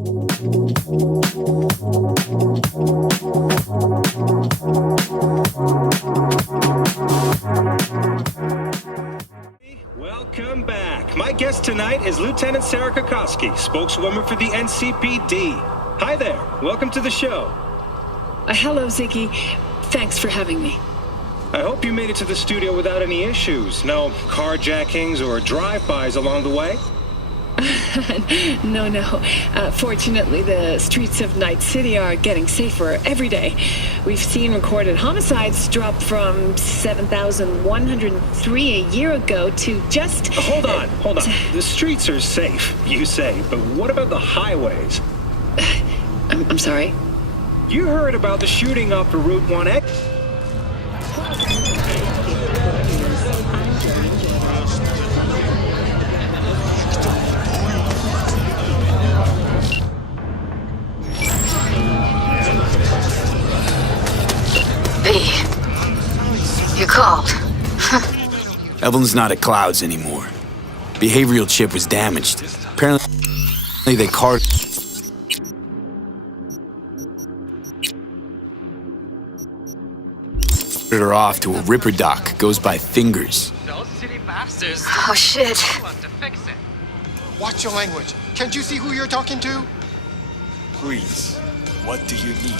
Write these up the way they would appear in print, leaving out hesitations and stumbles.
Welcome back. My guest tonight is Lieutenant Sarah Kokoski, spokeswoman for the NCPD. Hi there. Welcome to the show. Hello, Ziggy. Thanks for having me. I hope you made it to the studio without any issues. No carjackings or drive-bys along the way? No. Fortunately, the streets of Night City are getting safer every day. We've seen recorded homicides drop from 7,103 a year ago to just... Hold on. The streets are safe, you say, but what about the highways? I'm sorry? You heard about the shooting off the Route 1X? You called. Evelyn's not at Clouds anymore. Behavioral chip was damaged. Apparently they carted her off to a ripper dock. Goes by Fingers. Oh shit. Watch your language. Can't you see who you're talking to? Please, what do you need?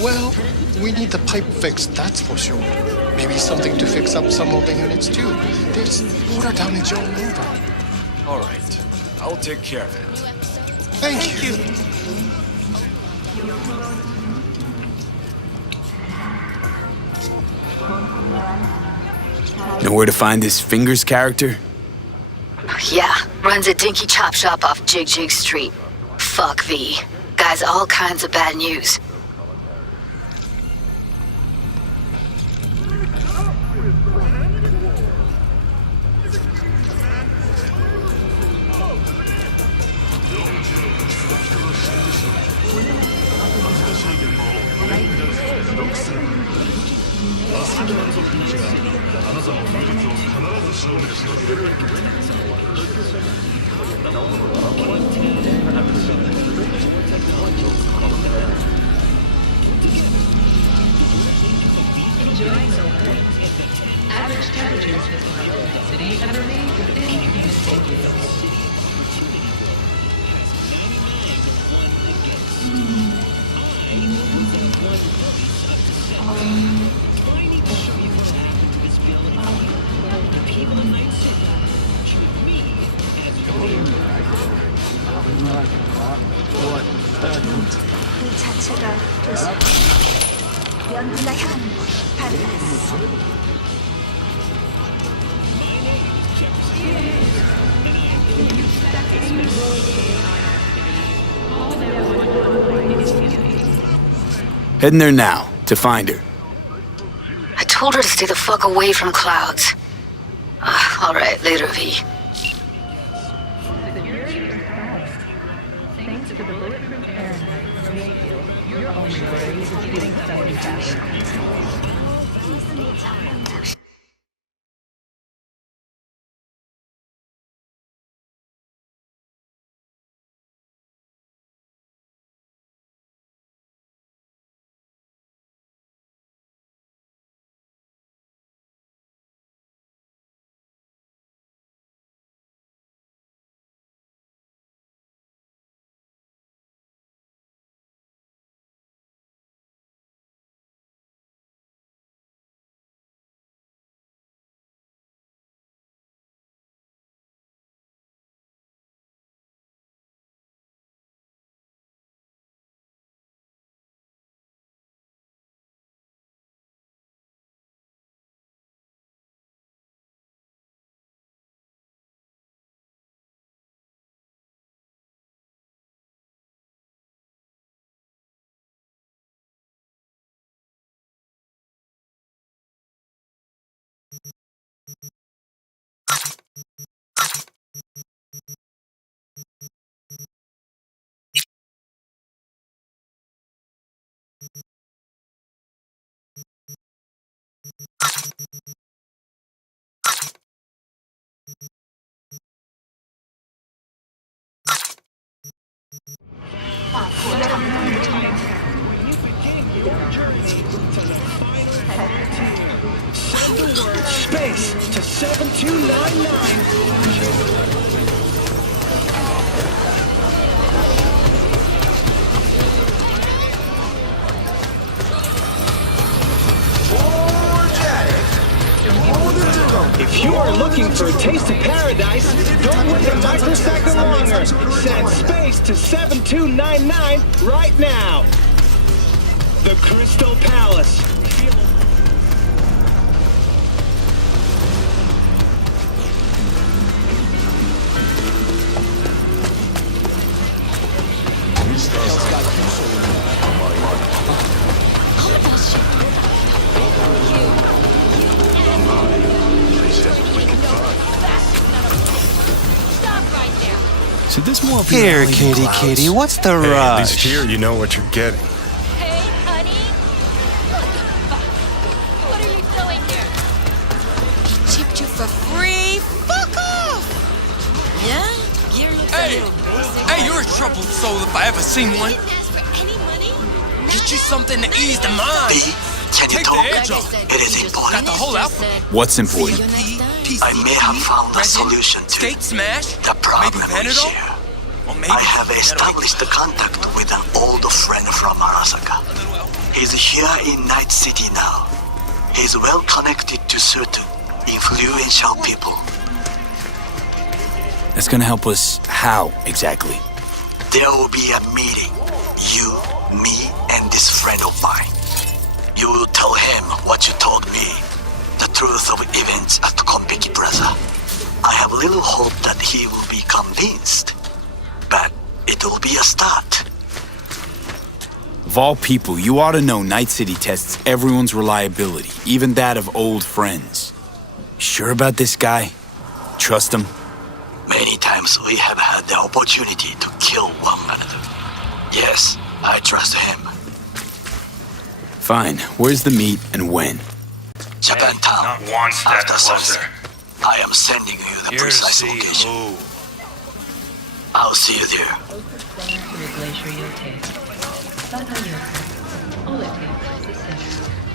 Well, we need the pipe fixed, that's for sure. Maybe something to fix up some of the units too. There's water damage all over. All right, I'll take care of it. Thank you. Know where to find this Fingers character? Yeah, runs a dinky chop shop off Jig Street. Fuck V. Guy's all kinds of bad news. Average temperatures in the city have remained within these stages. 그 자체가 도시다. 연구가 향하는 곳, 파르다스. Heading there now, to find her. I told her to stay the fuck away from Clouds. All right, later, V. Thanks to the bulletproof air your own is getting steadily faster. 7299. If you are looking for a taste of paradise, don't wait a microsecond longer. Send space to 7299 right now. The Crystal Palace. So this more Here, kitty, what's the rush? At least here you know what you're getting. Hey, honey. What the fuck? What are you doing here? Chipped you for free? Fuck off! Yeah? Gear looks a little basic. Hey, you're a troubled soul if I ever seen one. Didn't ask for any money? Get you something to ease the mind. Can you Take talk? the edge off. It is important. Got the whole outfit. What's important? I may have found a solution to Skate smash. the problem Maybe we Panadol? share. Or maybe I have established a contact with an old friend from Arasaka. He's here in Night City now. He's well connected to certain influential people. That's gonna help us how, exactly? There will be a meeting. You, me, and this friend of mine. You will tell him what you told me. The truth of events at Konpeki Plaza. I have little hope that he will be convinced. But it will be a start. Of all people, you ought to know Night City tests everyone's reliability, even that of old friends. Sure about this guy? Trust him? Many times we have had the opportunity to kill one another. Yes, I trust him. Fine. Where's the meet and when? Japantown. Not one step After closer. sunset. I am sending you the Here to precise see location. who. I'll see you there.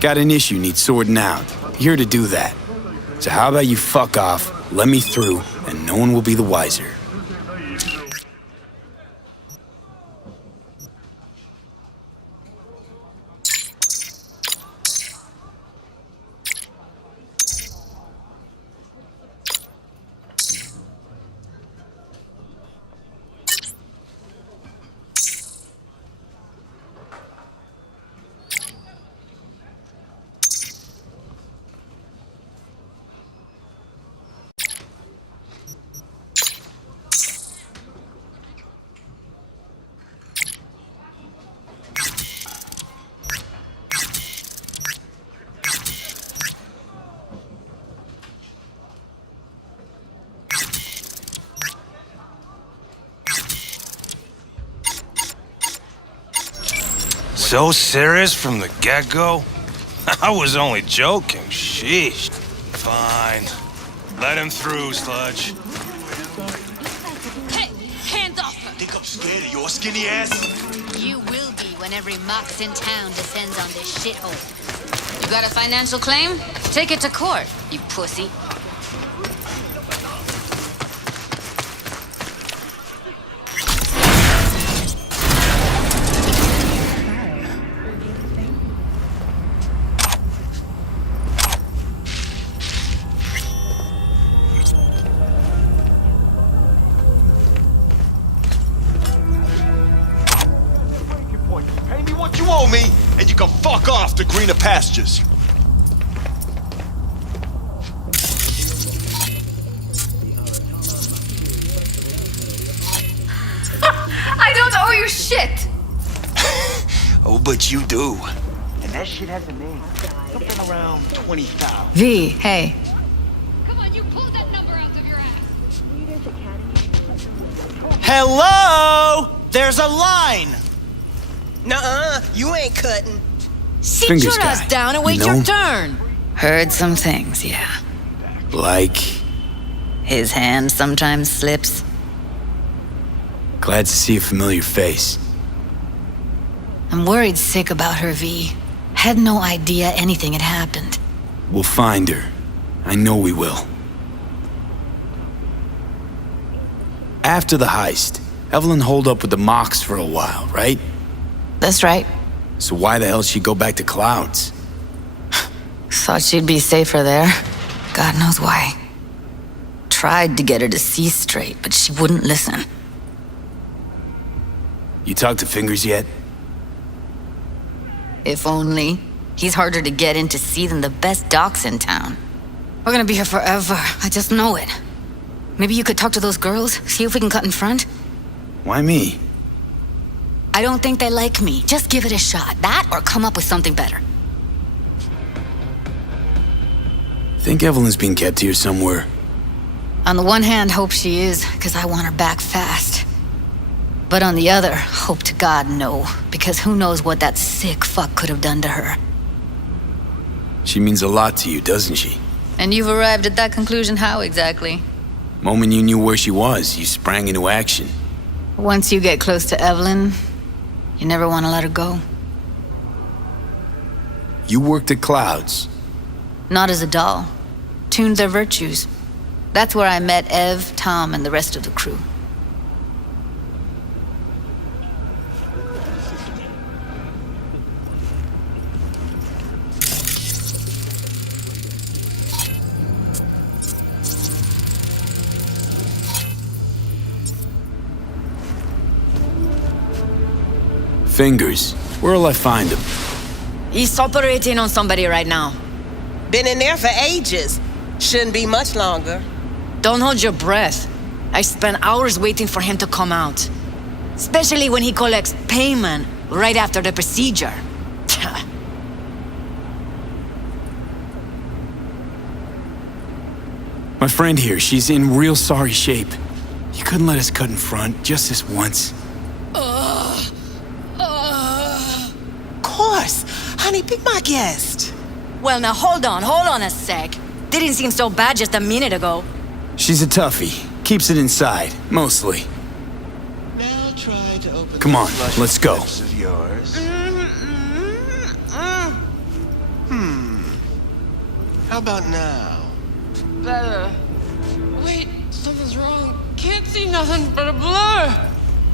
Got an issue needs sorting out. Here to do that. So how about you fuck off, let me through, and no one will be the wiser. So serious from the get-go? I was only joking. Sheesh. Fine. Let him through, Sludge. Hey, hands off her. Think I'm scared of your skinny ass? You will be when every mox in town descends on this shithole. You got a financial claim? Take it to court, you pussy. Pay me what you owe me, and you can fuck off to greener pastures. I don't owe you shit! Oh, but you do. And that shit has a name. Something around 20,000. V, hey. Come on, you pulled that number out of your ass. Hello? There's a line. Nuh-uh, you ain't cutting. Sit Fingers your ass guy, down and wait you know? your turn. Heard some things, yeah. Like, His hand sometimes slips. glad to see a familiar face. I'm worried sick about her, V. Had no idea anything had happened. We'll find her. I know we will. After the heist, Evelyn holed up with the Mox for a while, right? That's right. So why the hell did she go back to Clouds? Thought she'd be safer there. God knows why. Tried to get her to see straight, but she wouldn't listen. You talked to Fingers yet? If only. He's harder to get in to see than the best docs in town. We're gonna be here forever. I just know it. Maybe you could talk to those girls, see if we can cut in front? Why me? I don't think they like me. Just give it a shot. That or come up with something better. Think Evelyn's being kept here somewhere. On the one hand, hope she is, because I want her back fast. But on the other, hope to God no, because who knows what that sick fuck could have done to her. She means a lot to you, doesn't she? And you've arrived at that conclusion how exactly? Moment you knew where she was, you sprang into action. Once you get close to Evelyn, you never want to let her go. You worked at Clouds. Not as a doll. Tuned their virtues. That's where I met Ev, Tom, and the rest of the crew. Fingers. Where'll I find him? He's operating on somebody right now. Been in there for ages. Shouldn't be much longer. Don't hold your breath. I spent hours waiting for him to come out. Especially when he collects payment right after the procedure. My friend here, she's in real sorry shape. You couldn't let us cut in front, just this once. Of course. Honey, be my guest. Well, now hold on a sec. Didn't seem so bad just a minute ago. She's a toughie. Keeps it inside, mostly. Now try to open Come on, let's go. Of yours. How about now? Better. Wait, something's wrong. Can't see nothing but a blur.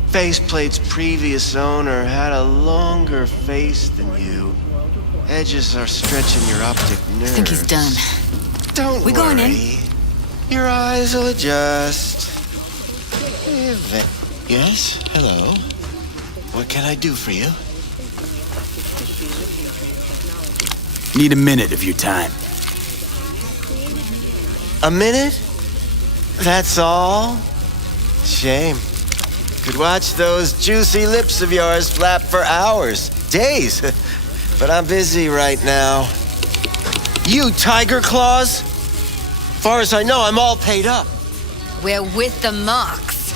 Faceplate's previous owner had a longer face than you. Edges are stretching your optic nerves. I think he's done. Don't We worry. going in? Your eyes will adjust. Yes? Hello? What can I do for you? Need a minute of your time. A minute? That's all? Shame. Could watch those juicy lips of yours flap for hours, days. But I'm busy right now. You Tiger Claws? Far as I know, I'm all paid up. We're with the Mox.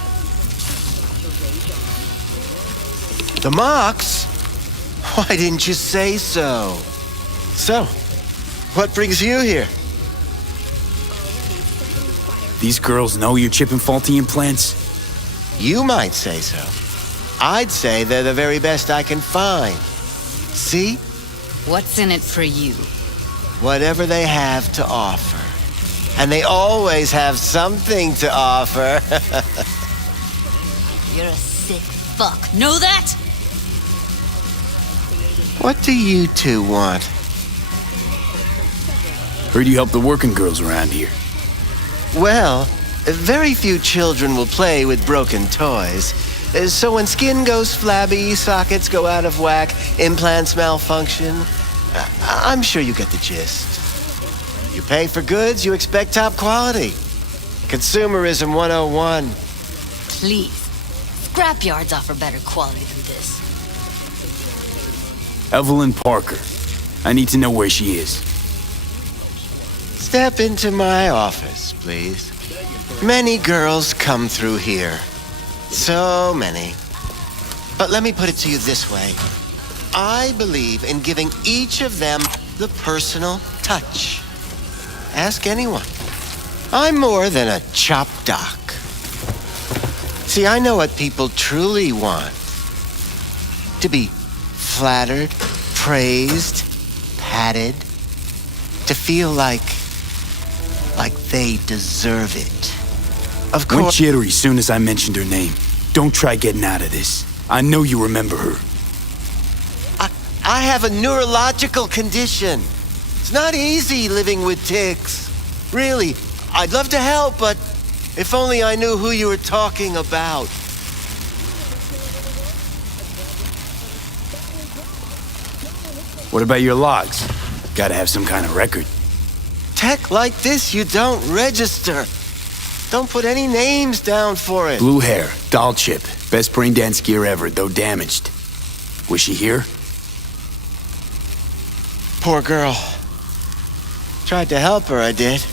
The Mox? Why didn't you say so? So, what brings you here? These girls know you're chipping faulty implants? You might say so. I'd say they're the very best I can find. See? What's in it for you? Whatever they have to offer. And they always have something to offer. You're a sick fuck. Know that? What do you two want? Heard you help the working girls around here. Well, very few children will play with broken toys. So when skin goes flabby, sockets go out of whack, implants malfunction, I'm sure you get the gist. You pay for goods, you expect top quality. Consumerism 101. Please. Scrapyards offer better quality than this. Evelyn Parker. I need to know where she is. Step into my office, please. Many girls come through here. So many. But let me put it to you this way. I believe in giving each of them the personal touch. Ask anyone. I'm more than a chop doc. See, I know what people truly want. To be flattered, praised, patted. To feel like they deserve it. Of Went course. jittery soon as I mentioned her name. Don't try getting out of this. I know you remember her. I have a neurological condition. It's not easy living with tics. Really, I'd love to help, but if only I knew who you were talking about. What about your logs? Gotta have some kind of record. Tech like this, you don't register. Don't put any names down for it. Blue hair, doll chip. Best brain dance gear ever, though damaged. Was she here? Poor girl. Tried to help her, I did.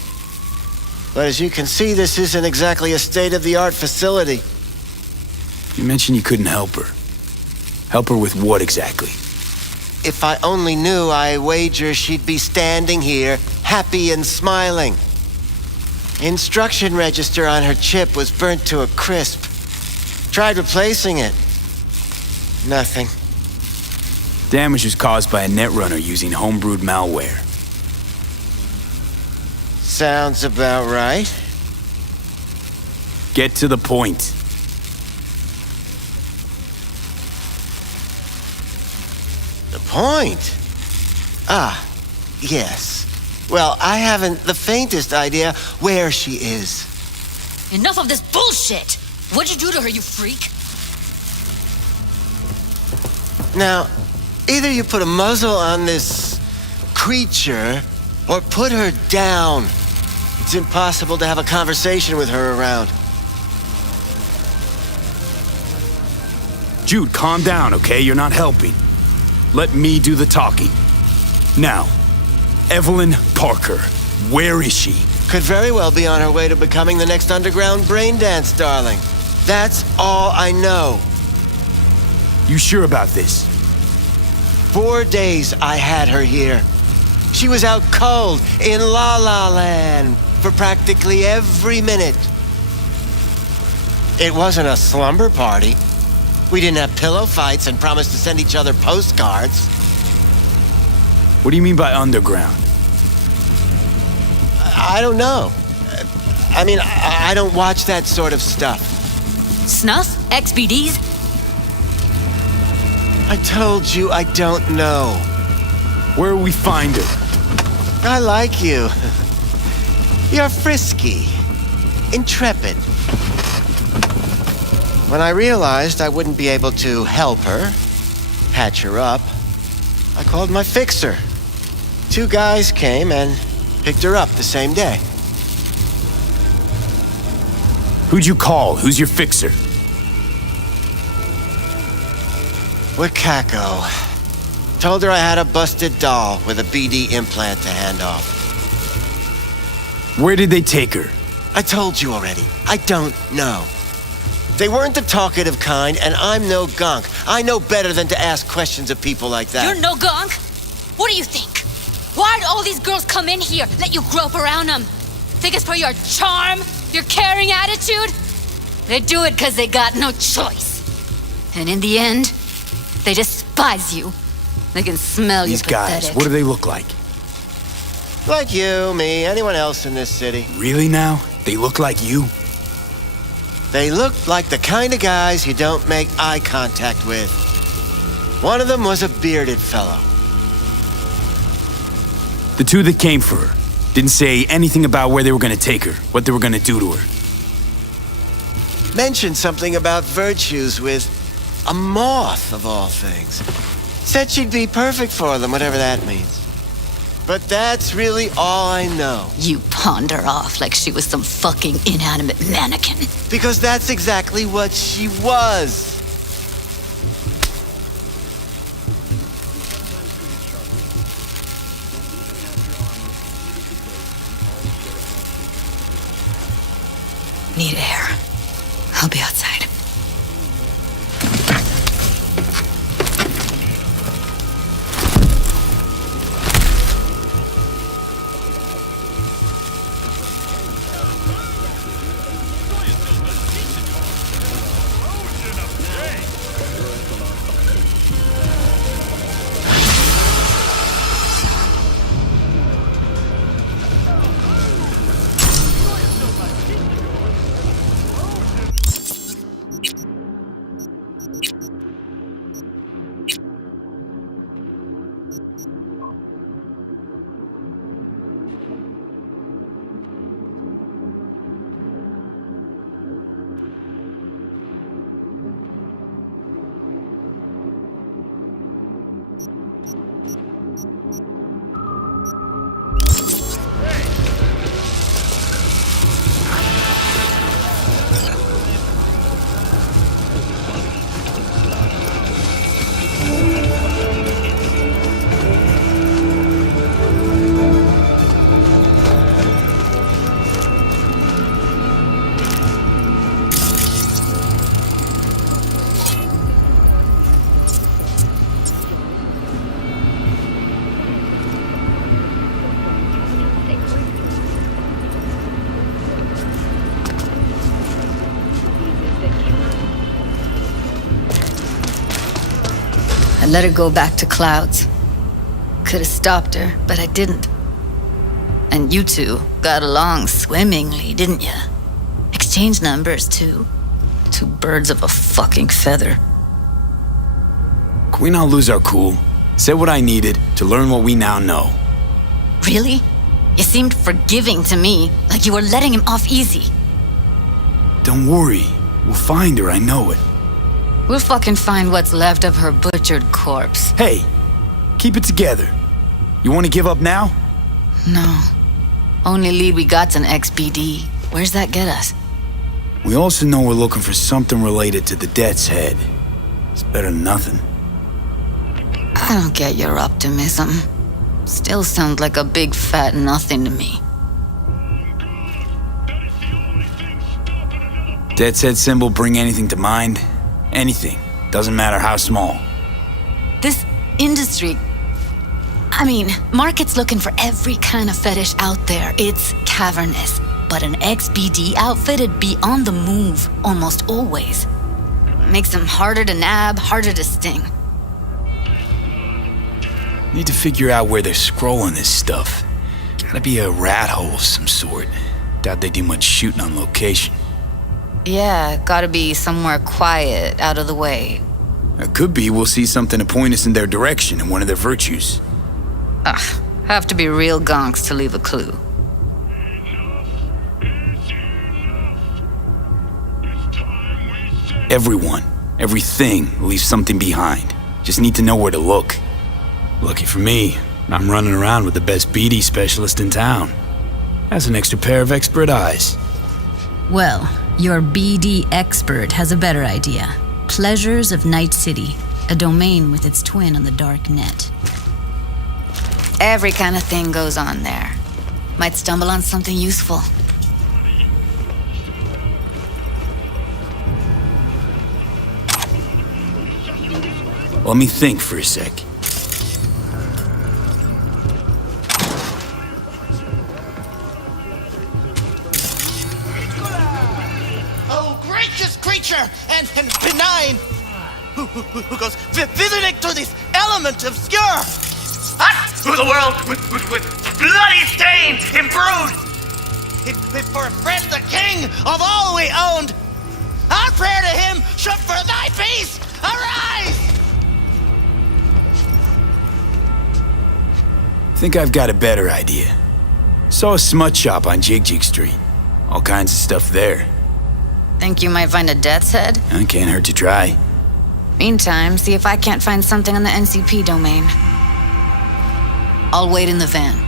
But as you can see, this isn't exactly a state-of-the-art facility. You mentioned you couldn't help her. Help her with what exactly? If I only knew, I wager she'd be standing here, happy and smiling. Instruction register on her chip was burnt to a crisp. Tried replacing it. Nothing. Damage was caused by a netrunner using homebrewed malware. Sounds about right. Get to the point. The point? Ah, yes. Well, I haven't the faintest idea where she is. Enough of this bullshit! What'd you do to her, you freak? Now, either you put a muzzle on this creature, or put her down. It's impossible to have a conversation with her around. Jude, calm down, okay? You're not helping. Let me do the talking. Now, Evelyn Parker, where is she? Could very well be on her way to becoming the next underground brain dance darling. That's all I know. You sure about this? 4 days I had her here. She was out cold in La La Land for practically every minute. It wasn't a slumber party. We didn't have pillow fights and promised to send each other postcards. What do you mean by underground? I don't know. I mean, I don't watch that sort of stuff. Snuff? XBDs? I told you I don't know. Where will we find her? I like you. You're frisky, intrepid. When I realized I wouldn't be able to help her, patch her up, I called my fixer. 2 guys came and picked her up the same day. Who'd you call? Who's your fixer? Wakako. Told her I had a busted doll with a BD implant to hand off. Where did they take her? I told you already. I don't know. They weren't the talkative kind, and I'm no gunk. I know better than to ask questions of people like that. You're no gunk? What do you think? Why'd all these girls come in here, let you grope around them? Think it's for your charm? Your caring attitude? They do it because they got no choice. And in the end, they despise you. They can smell you These guys, pathetic. what do they look like? Like you, me, anyone else in this city. Really now? They look like you? They look like the kind of guys you don't make eye contact with. One of them was a bearded fellow. The 2 that came for her didn't say anything about where they were gonna take her, what they were gonna do to her. Mentioned something about virtues with a moth, of all things. Said she'd be perfect for them, whatever that means. But that's really all I know. You pawned her off like she was some fucking inanimate mannequin. Because that's exactly what she was. Need air. I'll be outside. I let her go back to Clouds. Could have stopped her, but I didn't. And you two got along swimmingly, didn't ya? Exchanged numbers, too. Two birds of a fucking feather. Can we not lose our cool? Said what I needed to learn what we now know. Really? You seemed forgiving to me, like you were letting him off easy. Don't worry. We'll find her, I know it. We'll fucking find what's left of her butchered corpse. Hey, keep it together. You want to give up now? No. Only lead we got's an XBD. Where's that get us? We also know we're looking for something related to the Death's Head. It's better than nothing. I don't get your optimism. Still sounds like a big fat nothing to me. Death's Head symbol bring anything to mind? Anything. Doesn't matter how small. This industry... I mean, market's looking for every kind of fetish out there. It's cavernous. But an XBD outfit'd be on the move almost always. Makes them harder to nab, harder to sting. Need to figure out where they're scrolling this stuff. Gotta be a rat hole of some sort. Doubt they do much shooting on location. Yeah, gotta be somewhere quiet, out of the way. It could be we'll see something to point us in their direction in one of their virtues. Ugh, have to be real gonks to leave a clue. Everyone, everything leaves something behind. Just need to know where to look. Lucky for me, I'm running around with the best BD specialist in town. Has an extra pair of expert eyes. Well, your BD expert has a better idea. Pleasures of Night City, a domain with its twin on the dark net. Every kind of thing goes on there. Might stumble on something useful. Let me think for a sec. Oh, gracious creature and benign, who goes visiting through this element obscure. Through the world with bloody stain imbrued. If for a friend the king of all we owned, our prayer to him should for thy peace arise. Think I've got a better idea. Saw a smut shop on Jig Street. All kinds of stuff there. Think you might find a Death's Head? It can't hurt to try. Meantime, see if I can't find something on the NCP domain. I'll wait in the van.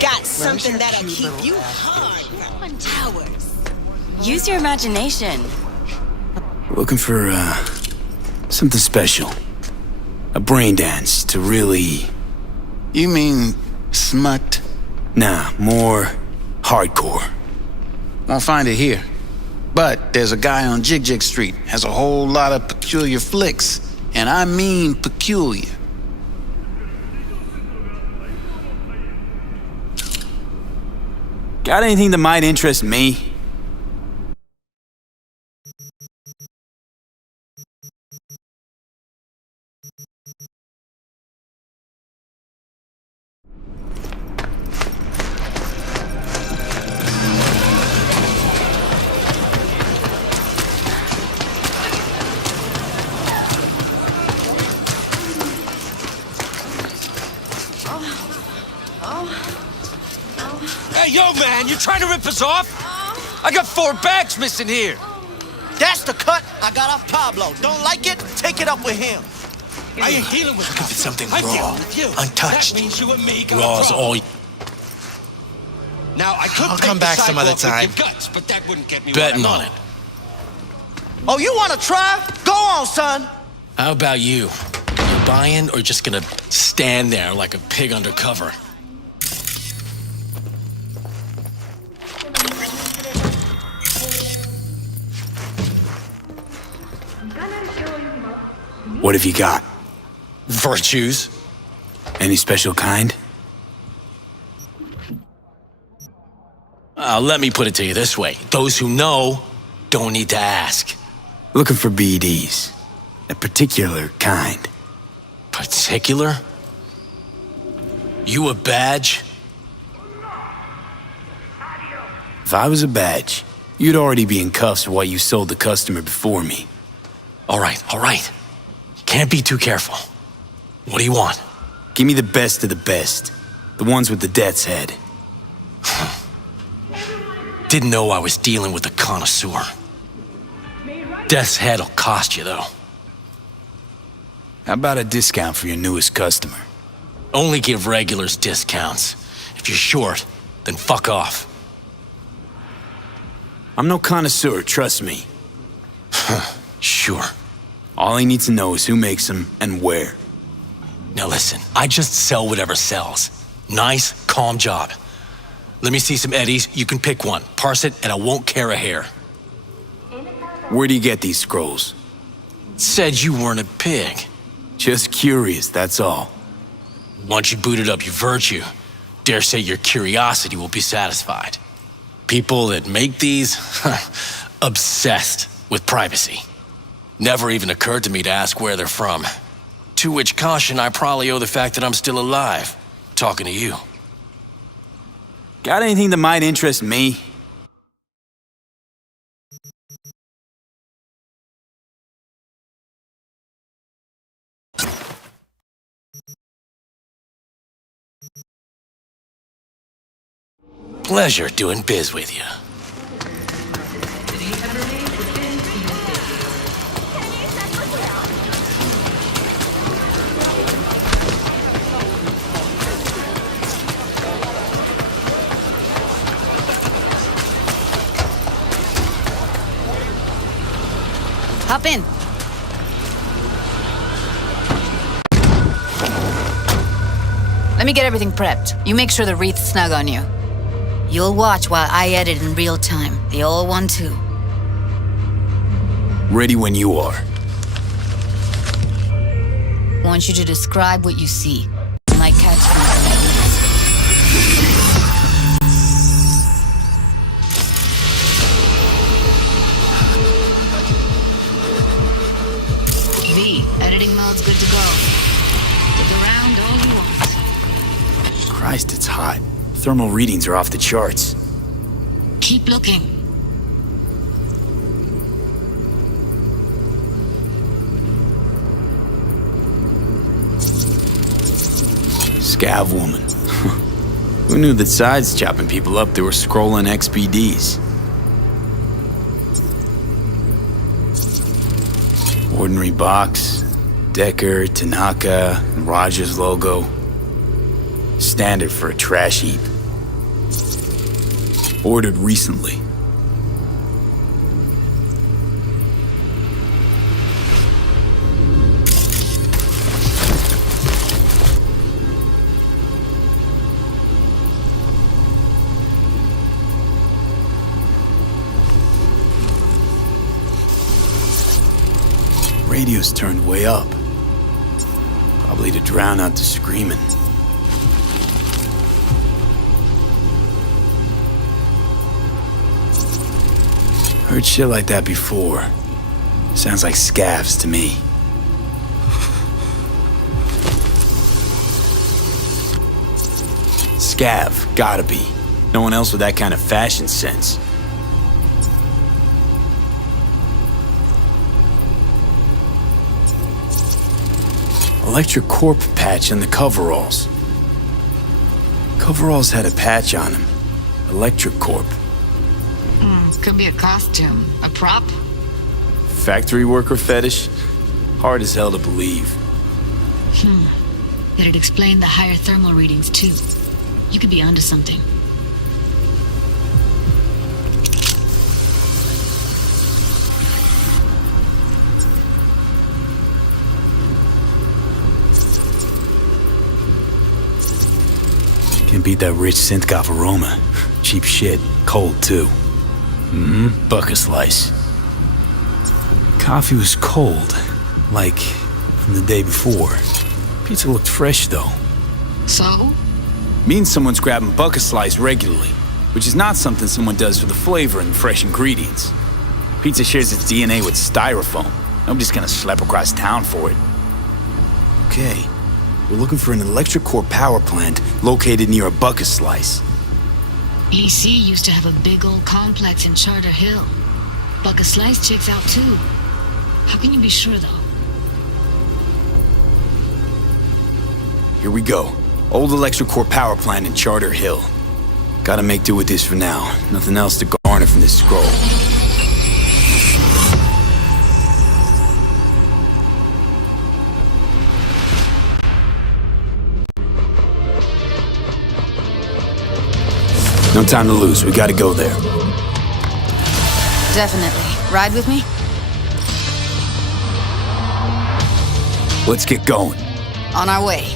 Got something that'll keep you hard on towers. Use your imagination. Looking for, something special. A brain dance to really... You mean smut? Nah, more hardcore. Won't find it here. But there's a guy on Jig Street, has a whole lot of peculiar flicks. And I mean peculiar. Got anything that might interest me? Hey, yo, man, you trying to rip us off? I got 4 bags missing here. That's the cut I got off Pablo. Don't like it? Take it up with him. I ain't dealing with If it's something I'm raw, dealing with you. untouched, That means you and me got a raw's problem. all. Now, I could I'll take come the back some other sidewalk with time. your guts, but that wouldn't get me Betting where on I'm it. Oh, you want to try? Go on, son. How about you? You buying or just gonna stand there like a pig undercover? What have you got? Virtues? Any special kind? Let me put it to you this way. Those who know don't need to ask. Looking for BDs. A particular kind. Particular? You a badge? If I was a badge, you'd already be in cuffs for what you sold the customer before me. All right. Can't be too careful. What do you want? Give me the best of the best. The ones with the death's head. Didn't know I was dealing with a connoisseur. Death's head'll cost you, though. How about a discount for your newest customer? Only give regulars discounts. If you're short, then fuck off. I'm no connoisseur, trust me. Sure. All I need to know is who makes them and where. Now listen, I just sell whatever sells. Nice, calm job. Let me see some eddies, you can pick one, parse it, and I won't care a hair. Where do you get these scrolls? Said you weren't a pig. Just curious, that's all. Once you booted up your virtue, dare say your curiosity will be satisfied. People that make these, obsessed with privacy. Never even occurred to me to ask where they're from. To which caution I probably owe the fact that I'm still alive, talking to you. Got anything that might interest me? Pleasure doing biz with you. Hop in. Let me get everything prepped. You make sure the wreath's snug on you. You'll watch while I edit in real time. The old one, too. Ready when you are. Want you to describe what you see. Like catching V, editing mode's good to go. Stick around all you want. Christ, it's hot. Thermal readings are off the charts. Keep looking. Scav woman. Who knew that sides chopping people up, they were scrolling XPDs? Ordinary box, Decker, Tanaka, and ROG's logo. Standard for a trash heap. Ordered recently. Radio's turned way up. Probably to drown out the screaming. Heard shit like that before. Sounds like scavs to me. Scav, gotta be. No one else with that kind of fashion sense. Electric Corp patch on the coveralls. Coveralls had a patch on them. Electric Corp. Could be a costume. A prop? Factory worker fetish? Hard as hell to believe. That'd explain the higher thermal readings, too. You could be onto something. Can't beat that rich synth-goth aroma. Cheap shit. Cold, too. Bucket slice. Coffee was cold. Like, from the day before. Pizza looked fresh, though. So? Means someone's grabbing bucket slice regularly, which is not something someone does for the flavor and fresh ingredients. Pizza shares its DNA with styrofoam. Nobody's gonna schlep across town for it. Okay, we're looking for an electric core power plant located near a bucket slice. EC used to have a big old complex in Charter Hill. Bucket Slice checks out too. How can you be sure, though? Here we go. Old electric core power plant in Charter Hill. Gotta make do with this for now. Nothing else to garner from this scroll. No time to lose. We gotta go there. Definitely. Ride with me? Let's get going. On our way.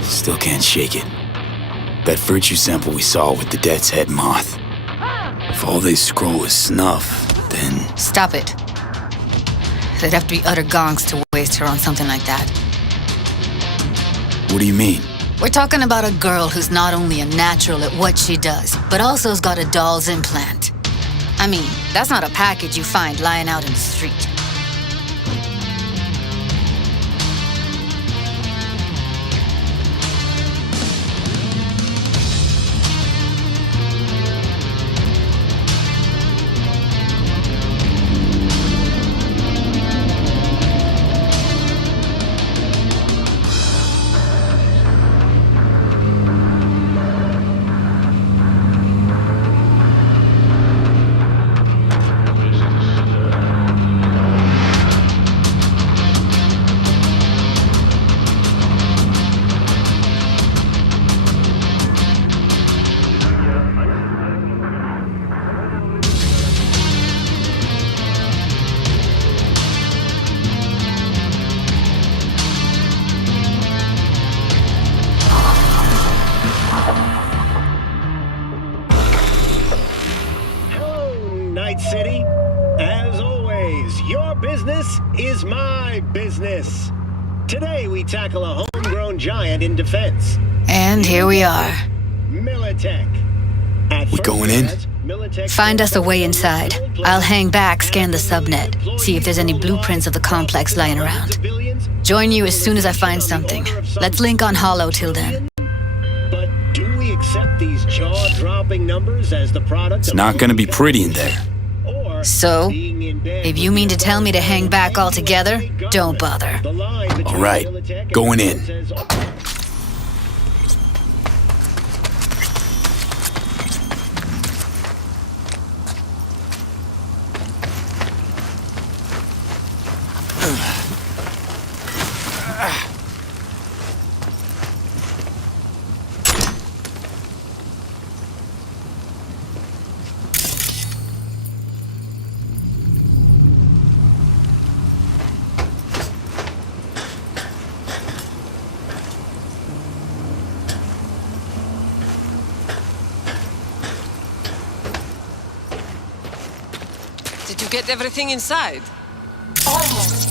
Still can't shake it. That virtue sample we saw with the Death's Head moth. If all they scroll is snuff, then... Stop it. They'd have to be utter gonks to waste her on something like that. What do you mean? We're talking about a girl who's not only a natural at what she does, but also has got a doll's implant. I mean, that's not a package you find lying out in the street. City. As always, your business is my business. Today we tackle a homegrown giant in defense. And here we are. Militech. We going in? Find us a way inside. I'll hang back, scan the subnet, see if there's any blueprints of the complex lying around. Join you as soon as I find something. Let's link on Hollow till then. But do we accept these jaw-dropping numbers as the product? It's not gonna be pretty in there. So, if you mean to tell me to hang back altogether, don't bother. All right, going in. Did you get everything inside? Almost.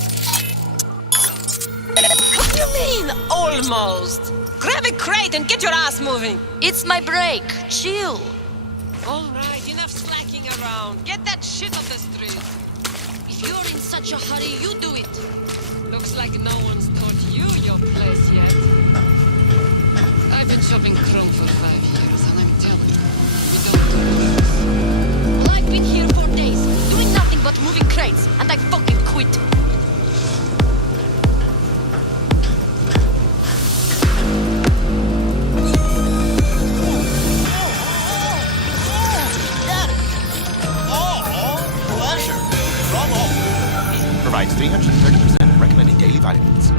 What do you mean, almost? Grab a crate and get your ass moving. It's my break. Chill. All right, enough slacking around. Get that shit off the street. If you're inside such a hurry, you do it. Looks like no one's taught you your place yet. I've been shopping Chrome for 5 years, and I'm telling you, we don't do this. Well, I've been here for days, doing nothing but moving crates, and I fucking quit. Provides 330% recommended daily vitamins.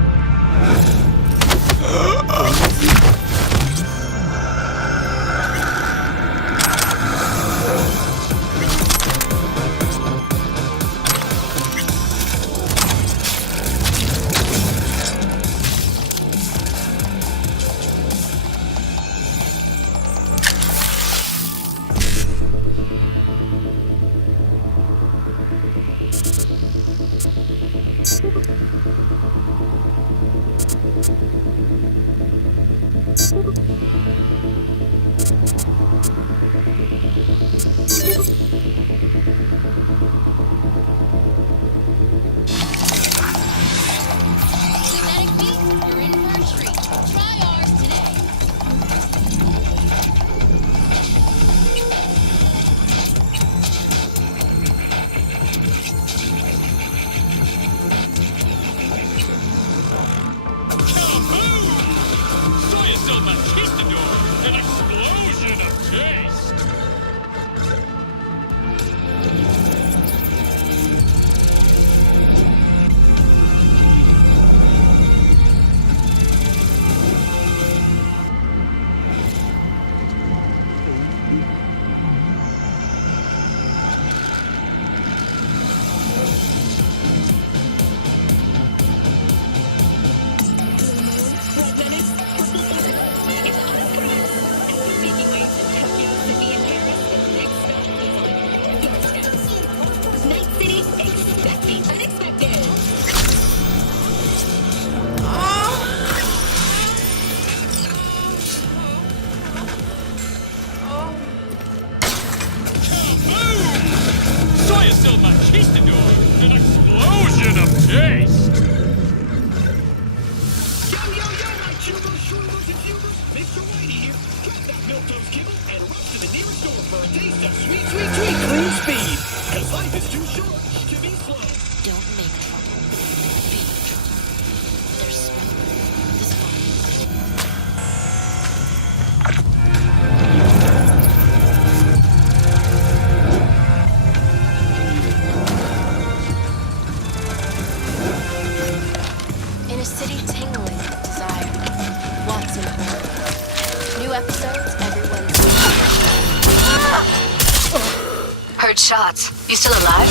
Shots. You still alive?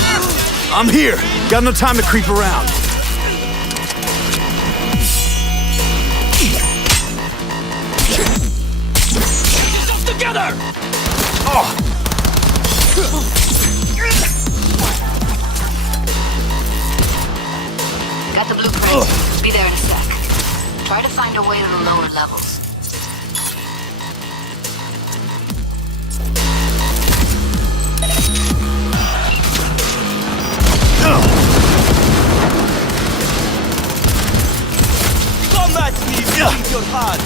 I'm here. Got no time to creep around. Get yourself together! Oh! Got the blueprint. Be there in a sec. Try to find a way to the lower levels. Combat me with your heart.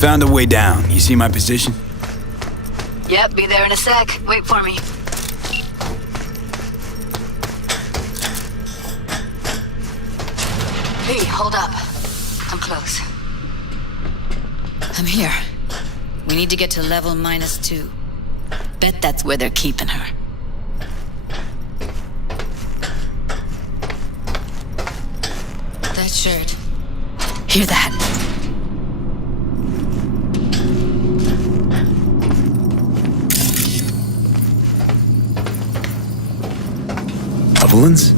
Found a way down. You see my position? Yep, be there in a sec. Wait for me. Hey, hold up. I'm close. I'm here. We need to get to level -2. Bet that's where they're keeping her. That shirt. Hear that? Evelyn's?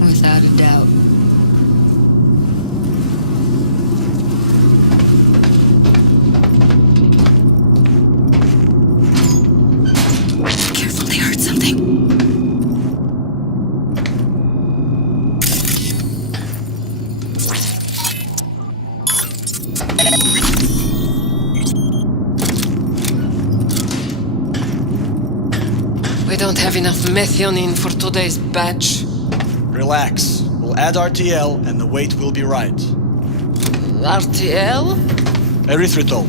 Without a doubt. Careful, they heard something. We don't have enough methionine for today's batch. Relax. We'll add RTL and the weight will be right. RTL? Erythritol.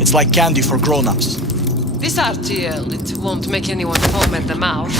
It's like candy for grown-ups. This RTL, it won't make anyone foam at the mouth.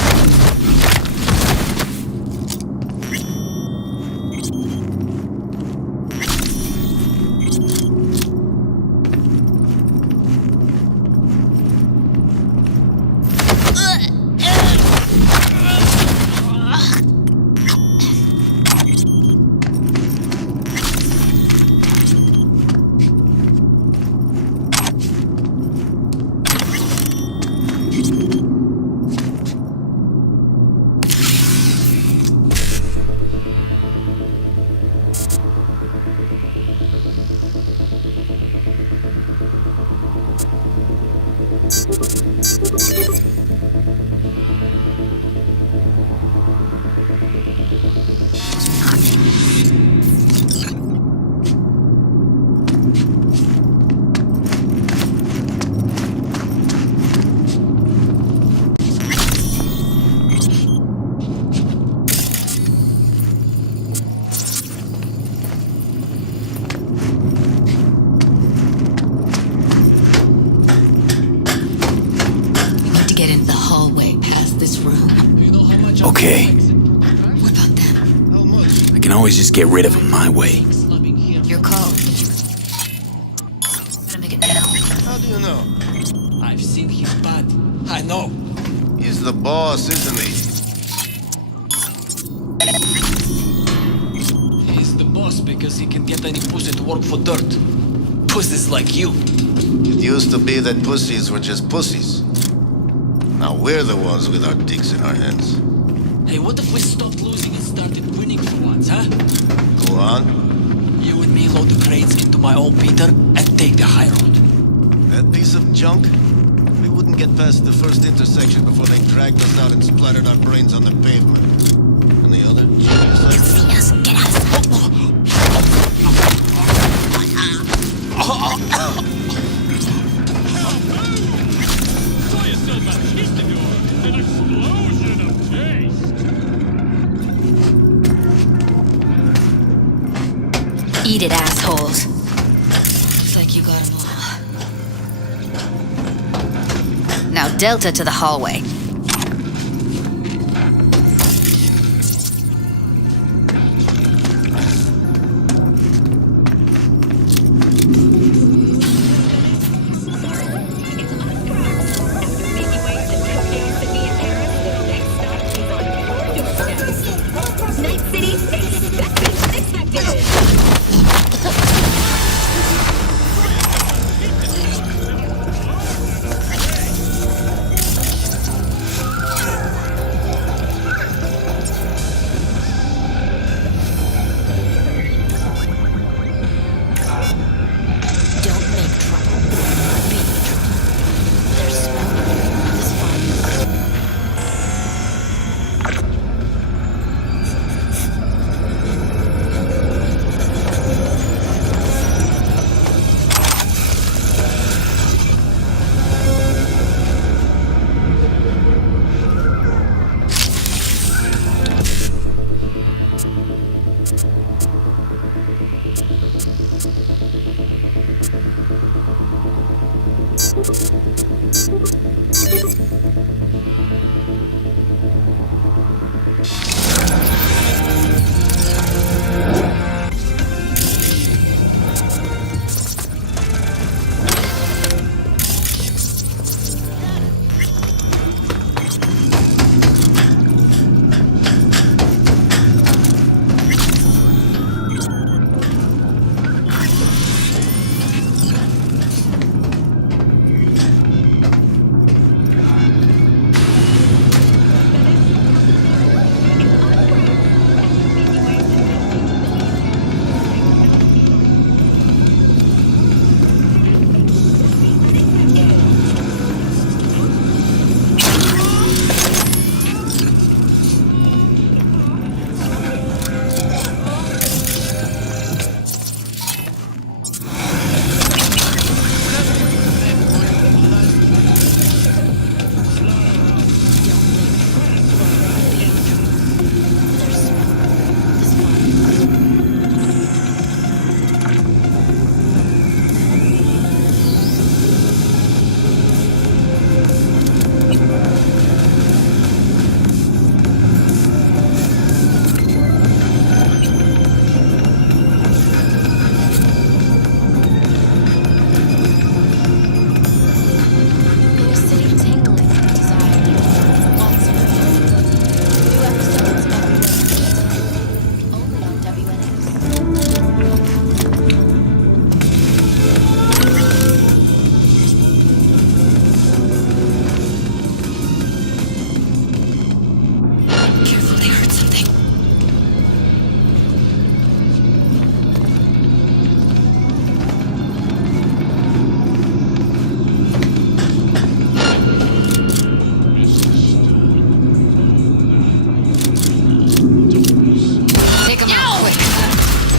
Okay. I can always just get rid of him my way. Your call. Gotta make it now. How do you know? I've seen his bad. I know. He's the boss, isn't he? He's the boss because he can get any pussy to work for dirt. Pussies like you. It used to be that pussies were just pussies. Now we're the ones with our dicks in our hands. Hey, what if we stopped losing and started winning for once, huh? Go on. You and me load the crates into my old Peter and take the high road. That piece of junk? We wouldn't get past the first intersection before they dragged us out and splattered our brains on the pavement. And the other? He'll see us. Get us. Eat it, assholes. Looks like you got them all. Now Delta to the hallway.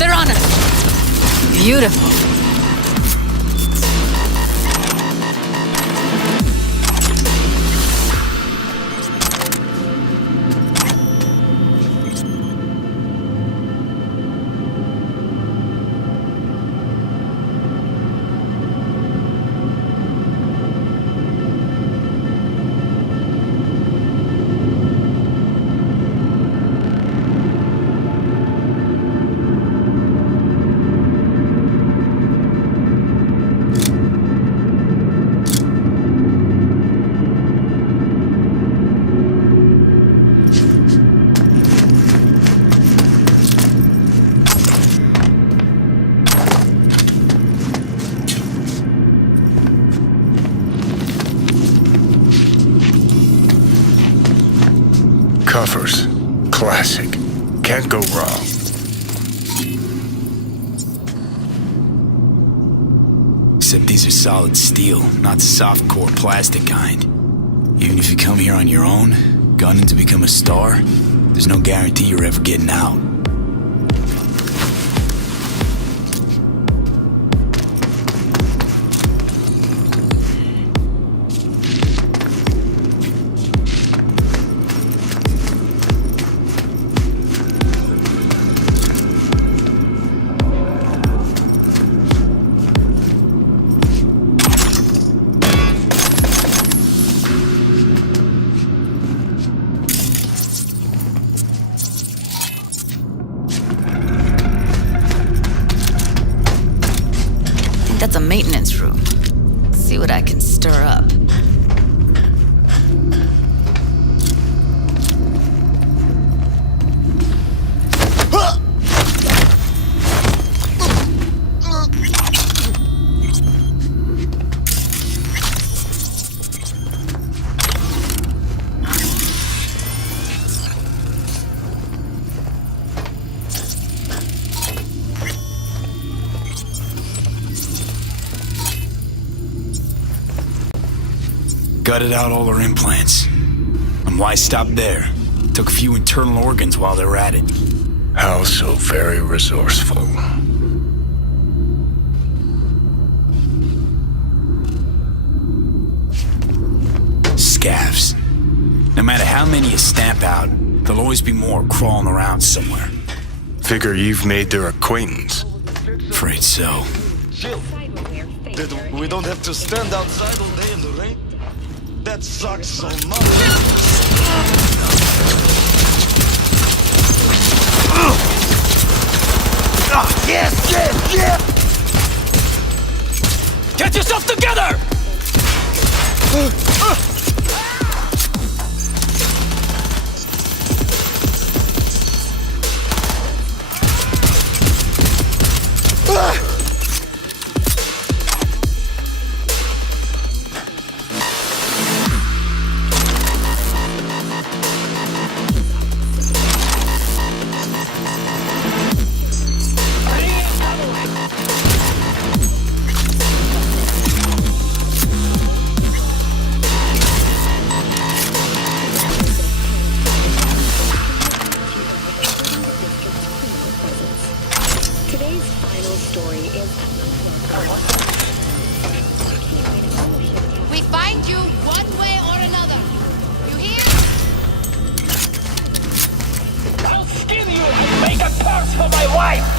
They're on us! Beautiful. Covers. Classic. Can't go wrong. Except these are solid steel, not the soft-core plastic kind. Even if you come here on your own, gunning to become a star, there's no guarantee you're ever getting out. That's a maintenance room. Let's see what I can stir up. Gutted out all her implants. And why stop there? Took a few internal organs while they were at it. How so very resourceful. Scavs. No matter how many you stamp out, there'll always be more crawling around somewhere. Figure you've made their acquaintance. Afraid so. We don't have to stand outside all day in the rain. That sucks so much. Yes! Get yourself together! We find you one way or another. You hear? I'll skin you and make a purse for my wife!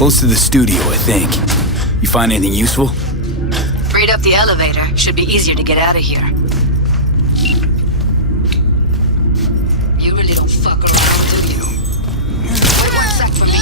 Close to the studio, I think. You find anything useful? Freed up the elevator. Should be easier to get out of here. You really don't fuck around, do you? Wait one sec for me.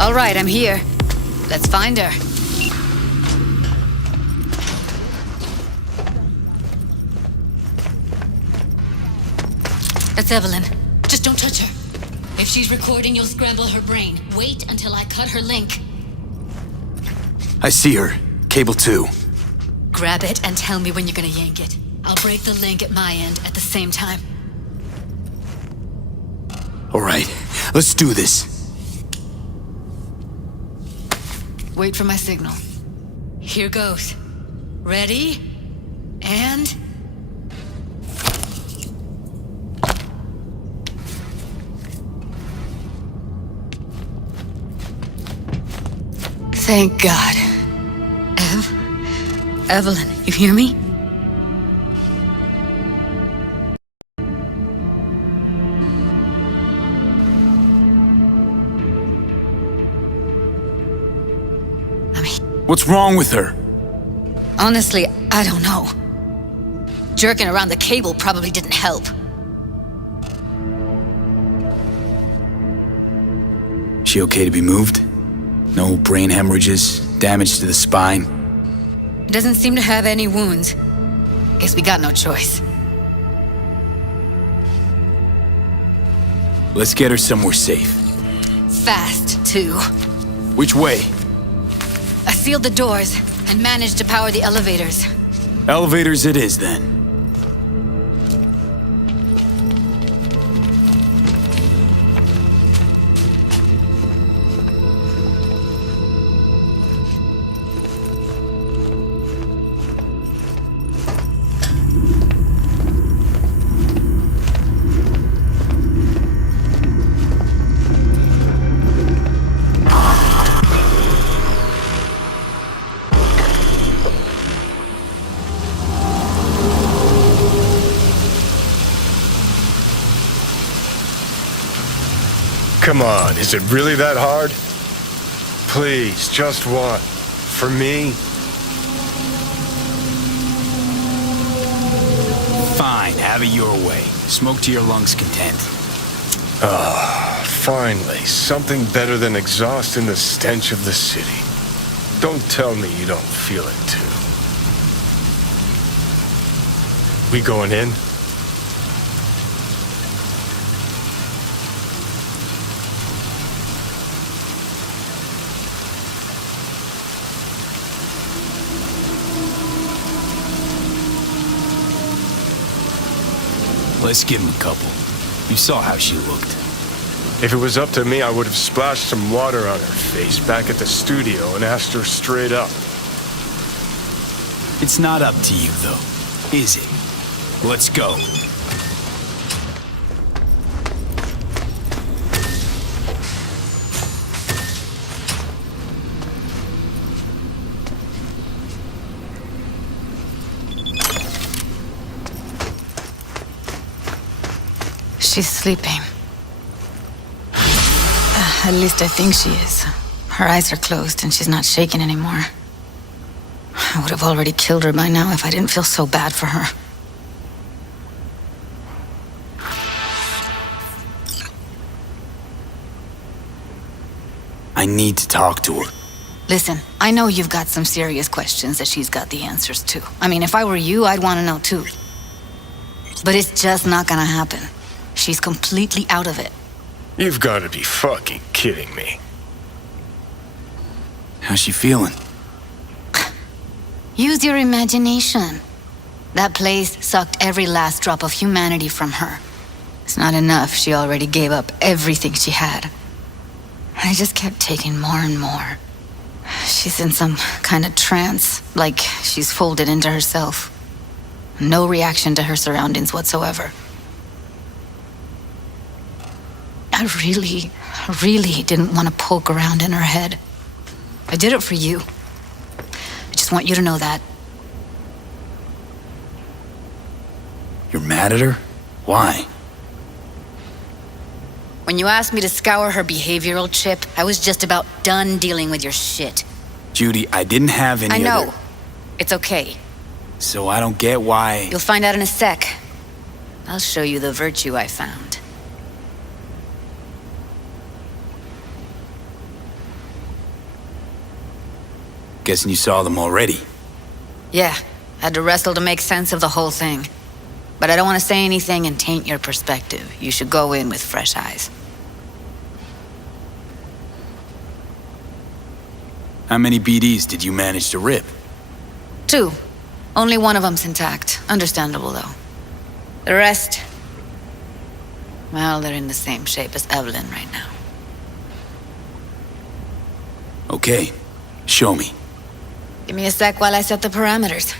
All right, I'm here. Let's find her. That's Evelyn. Just don't touch her. If she's recording, you'll scramble her brain. Wait until I cut her link. I see her. Cable 2. Grab it and tell me when you're gonna yank it. I'll break the link at my end at the same time. All right, let's do this. Wait for my signal. Here goes. Ready? And... Thank God. Evelyn, you hear me? What's wrong with her? Honestly, I don't know. Jerking around the cable probably didn't help. She okay to be moved? No brain hemorrhages, damage to the spine? Doesn't seem to have any wounds. Guess we got no choice. Let's get her somewhere safe. Fast, too. Which way? I sealed the doors and managed to power the elevators. Elevators it is, then. Come on, is it really that hard? Please, just one. For me? Fine, have it your way. Smoke to your lungs' content. Ah, finally, something better than exhaust in the stench of the city. Don't tell me you don't feel it too. We going in? Let's give him a couple. You saw how she looked. If it was up to me, I would have splashed some water on her face back at the studio and asked her straight up. It's not up to you, though, is it? Let's go. She's sleeping. At least I think she is. Her eyes are closed and she's not shaking anymore. I would have already killed her by now if I didn't feel so bad for her. I need to talk to her. Listen, I know you've got some serious questions that she's got the answers to. I mean, if I were you, I'd want to know too. But it's just not gonna happen. She's completely out of it. You've got to be fucking kidding me. How's she feeling? Use your imagination. That place sucked every last drop of humanity from her. It's not enough, she already gave up everything she had. I just kept taking more and more. She's in some kind of trance, like she's folded into herself. No reaction to her surroundings whatsoever. I really didn't want to poke around in her head. I did it for you. I just want you to know that. You're mad at her? Why? When you asked me to scour her behavioral chip, I was just about done dealing with your shit. Judy, I didn't have any I know. other... It's okay. So I don't get why... You'll find out in a sec. I'll show you the virtue I found. Guessing you saw them already. Yeah, had to wrestle to make sense of the whole thing. But I don't want to say anything and taint your perspective. You should go in with fresh eyes. How many BDs did you manage to rip? 2. Only one of them's intact. Understandable, though. The rest... well, they're in the same shape as Evelyn right now. Okay, show me. Give me a sec while I set the parameters.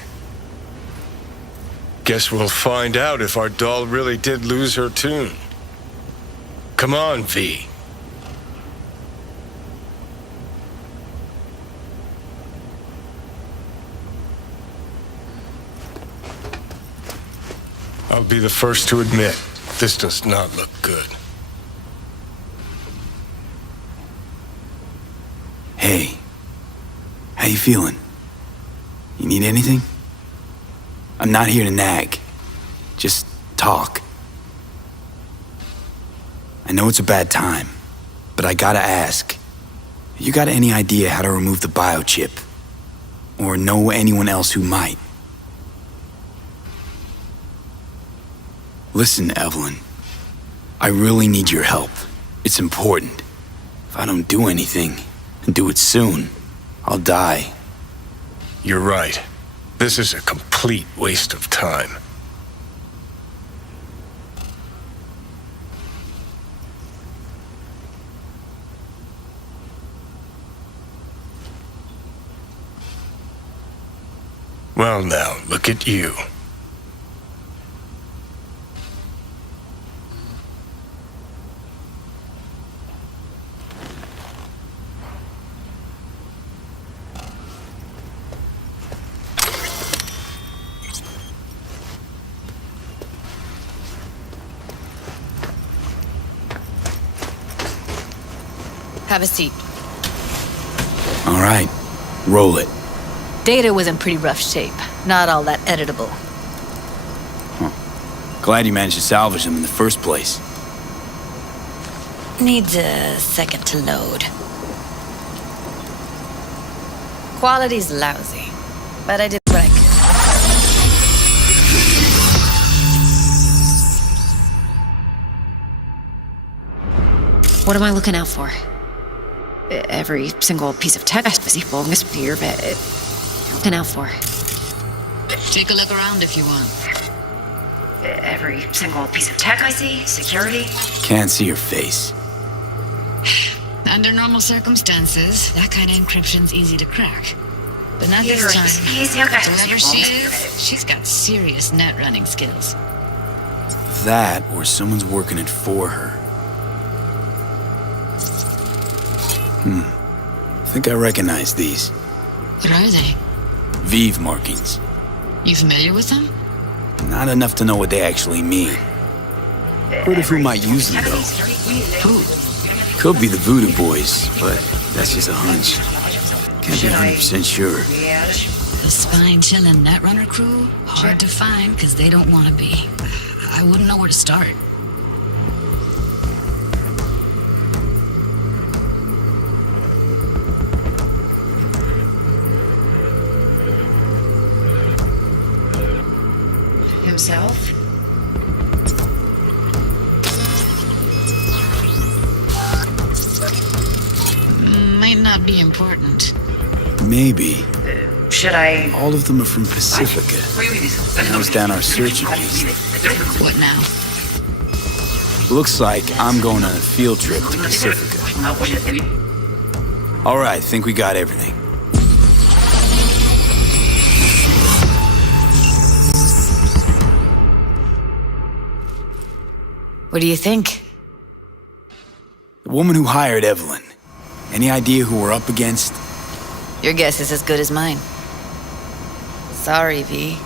Guess we'll find out if our doll really did lose her tune. Come on, V. I'll be the first to admit, this does not look good. Hey, how you feeling? You need anything? I'm not here to nag. Just talk. I know it's a bad time, but I gotta ask. You got any idea how to remove the biochip? Or know anyone else who might? Listen, Evelyn. I really need your help. It's important. If I don't do anything, and do it soon, I'll die. You're right. This is a complete waste of time. Well now, look at you. Have a seat. All right, roll it. Data was in pretty rough shape. Not all that editable. Glad you managed to salvage them in the first place. Needs a second to load. Quality's lousy, but I did what I could. What am I looking out for? Every single piece of tech I see bonus here, but looking out for. Take a look around if you want. Every single piece of tech I see, security. Can't see your face. Under normal circumstances, that kind of encryption's easy to crack. But not this time. Whoever she is, she's got serious net running skills. That, or someone's working it for her. I think I recognize these. What are they? Vive markings. You familiar with them? Not enough to know what they actually mean. Heard of who might use them, though. Who? Could be the Voodoo Boys, but that's just a hunch. Can't be 100% sure. The spine-chilling Netrunner crew? Hard to find, because they don't want to be. I wouldn't know where to start. Himself? Might not be important. Maybe. Should I... All of them are from Pacifica. Narrows down our search at least. What now? Looks like I'm going on a field trip to Pacifica. All right, think we got everything. What do you think? The woman who hired Evelyn. Any idea who we're up against? Your guess is as good as mine. Sorry, V.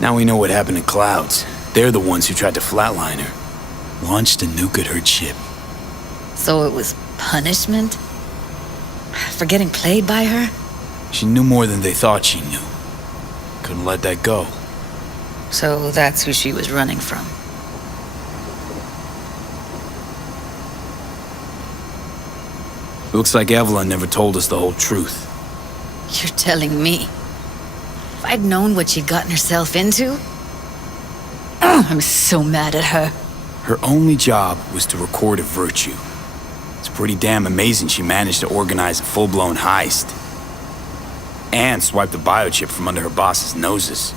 Now we know what happened to Clouds. They're the ones who tried to flatline her. Launched a nuke at her ship. So it was punishment? For getting played by her? She knew more than they thought she knew. Couldn't let that go. So that's who she was running from. Looks like Evelyn never told us the whole truth. You're telling me? If I'd known what she'd gotten herself into? I'm so mad at her. Her only job was to record a virtue. It's pretty damn amazing she managed to organize a full-blown heist. And swipe the biochip from under her boss's noses.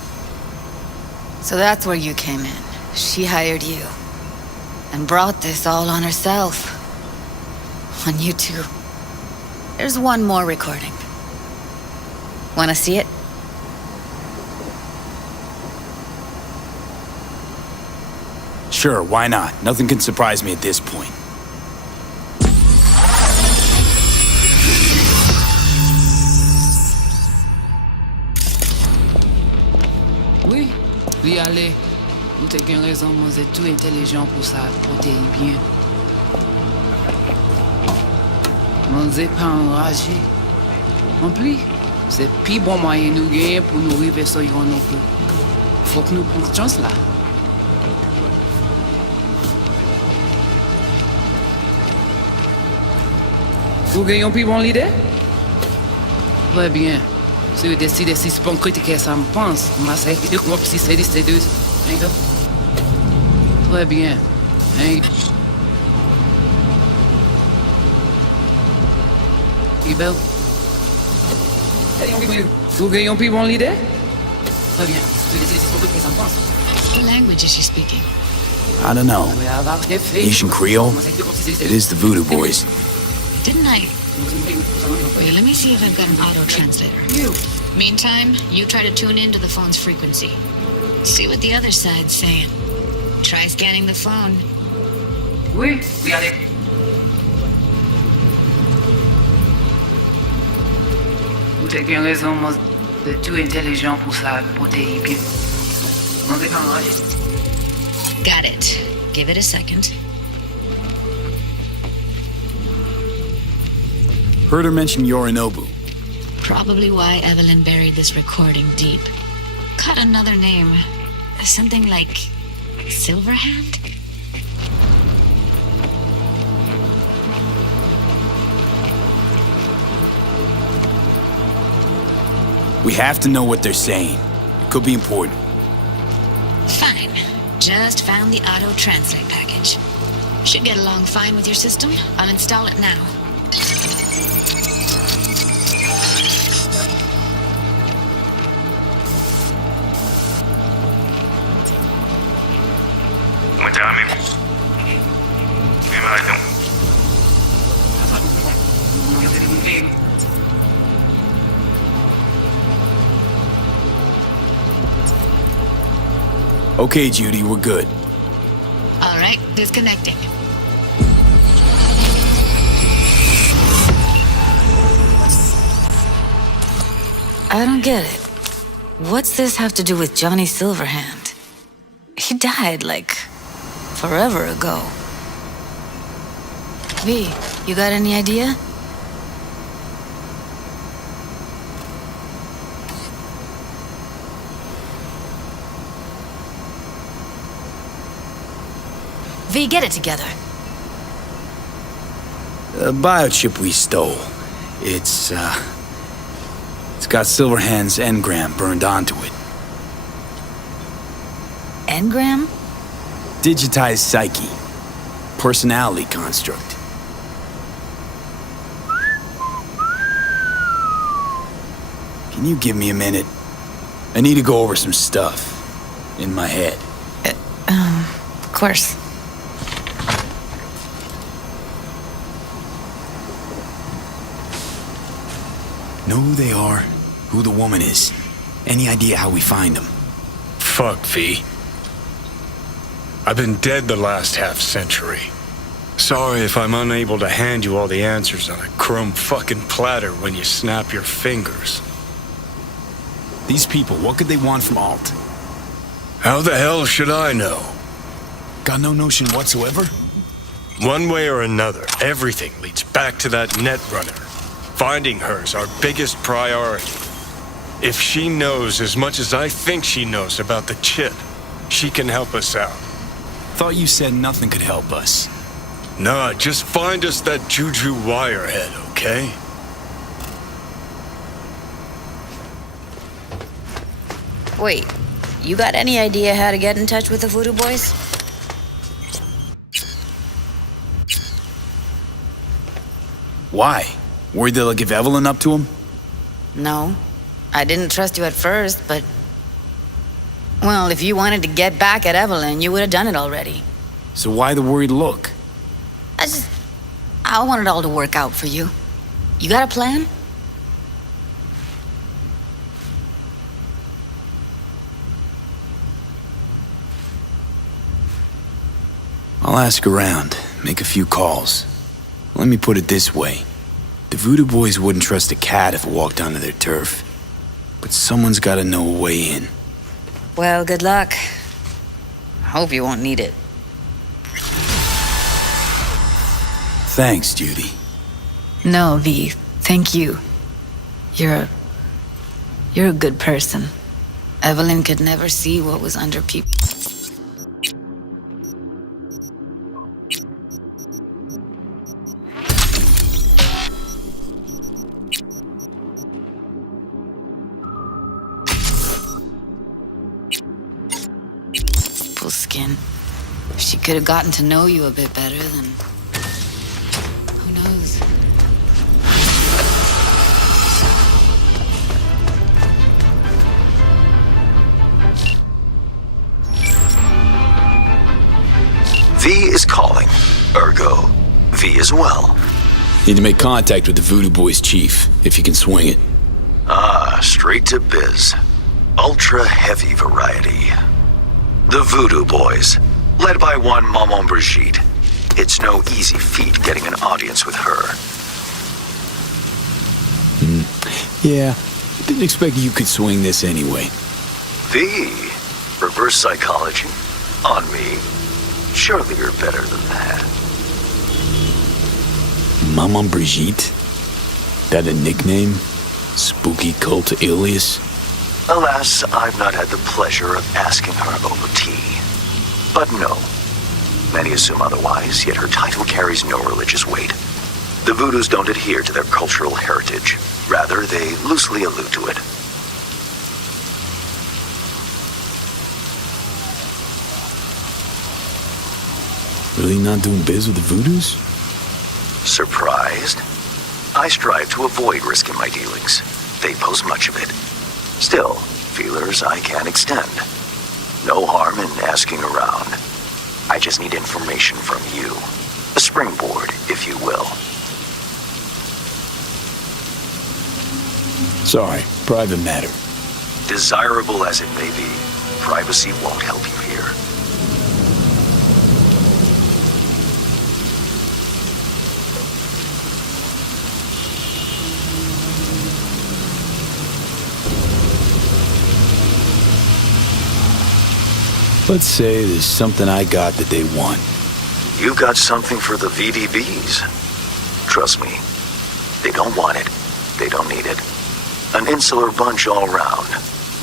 So that's where you came in. She hired you. And brought this all on herself. On you two. There's one more recording. Wanna see it? Sure, why not? Nothing can surprise me at this point. Oui, lui aller. Nous t'avons raison, moi c'est tout intelligent pour ça, protéger bien. On n'est pas enragé. En plus, c'est le plus bon moyen nous gagner pour nous arriver sur yon non plus. Faut que nous prenions chance là. Vous gagnez un plus bon idée? Très bien. Si vous décidez si c'est bon critiquer ça me pense, moi c'est moi si c'est des deux. Très bien. Belle. Vous gagnez un plus bon idée? Très bien. Si vous décidez si c'est bon critiquer ça me pense. What language is she speaking? I don't know. Asian Creole? It is the Voodoo Boys. Didn't I... Wait, let me see if I've got an auto-translator. Meantime, you try to tune into the phone's frequency. See what the other side's saying. Try scanning the phone. Oui, regardez. Vous avez raison, moi, de tout intelligent pour ça, protéger bien. On n'est pas enragé. Got it. Give it a second. Heard her mention Yorinobu. Probably why Evelyn buried this recording deep. Cut another name. Something like... Silverhand? We have to know what they're saying. It could be important. Fine. Just found the auto-translate package. Should get along fine with your system. I'll install it now. Okay, Judy, we're good. All right, disconnecting. I don't get it. What's this have to do with Johnny Silverhand? He died, like, forever ago. V, you got any idea? V, get it together. The biochip we stole. It's got Silverhand's engram burned onto it. Engram? Digitized psyche. Personality construct. Can you give me a minute? I need to go over some stuff in my head. Of course. Know who they are, who the woman is. Any idea how we find them? Fuck, V. I've been dead the last half-century. Sorry if I'm unable to hand you all the answers on a chrome fucking platter when you snap your fingers. These people, what could they want from Alt? How the hell should I know? Got no notion whatsoever? One way or another, everything leads back to that Netrunner. Finding her's our biggest priority. If she knows as much as I think she knows about the chip, she can help us out. Thought you said nothing could help us. Nah, just find us that Juju wirehead, okay? Wait, you got any idea how to get in touch with the Voodoo Boys? Why? Worried they'll give Evelyn up to him? No. I didn't trust you at first, but... Well, if you wanted to get back at Evelyn, you would have done it already. So why the worried look? I want it all to work out for you. You got a plan? I'll ask around, make a few calls. Let me put it this way. The Voodoo Boys wouldn't trust a cat if it walked onto their turf. But someone's gotta know a way in. Well, good luck. Hope you won't need it. Thanks, Judy. No, V. Thank you. You're a good person. Evelyn could never see what was under people. Skin. If she could have gotten to know you a bit better, then who knows? V is calling. Ergo, V as well. Need to make contact with the Voodoo Boys chief, if you can swing it. Ah, straight to biz. Ultra heavy variety. The Voodoo Boys, led by one Maman Brigitte. It's no easy feat getting an audience with her. Yeah, didn't expect you could swing this anyway. V, reverse psychology? On me. Surely you're better than that. Maman Brigitte? That a nickname? Spooky cult alias? Alas, I've not had the pleasure of asking her over tea. But no. Many assume otherwise, yet her title carries no religious weight. The Voodoos don't adhere to their cultural heritage. Rather, they loosely allude to it. Really not doing biz with the Voodoos? Surprised? I strive to avoid risk in my dealings. They pose much of it. Still, feelers I can extend. No harm in asking around. I just need information from you. A springboard, if you will. Sorry, private matter. Desirable as it may be, privacy won't help you here. Let's say there's something I got that they want. You got something for the VDBs. Trust me, they don't want it. They don't need it. An insular bunch all around.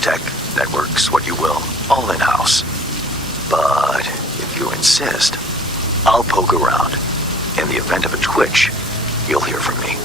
Tech, networks, what you will, all in-house. But if you insist, I'll poke around. In the event of a twitch, you'll hear from me.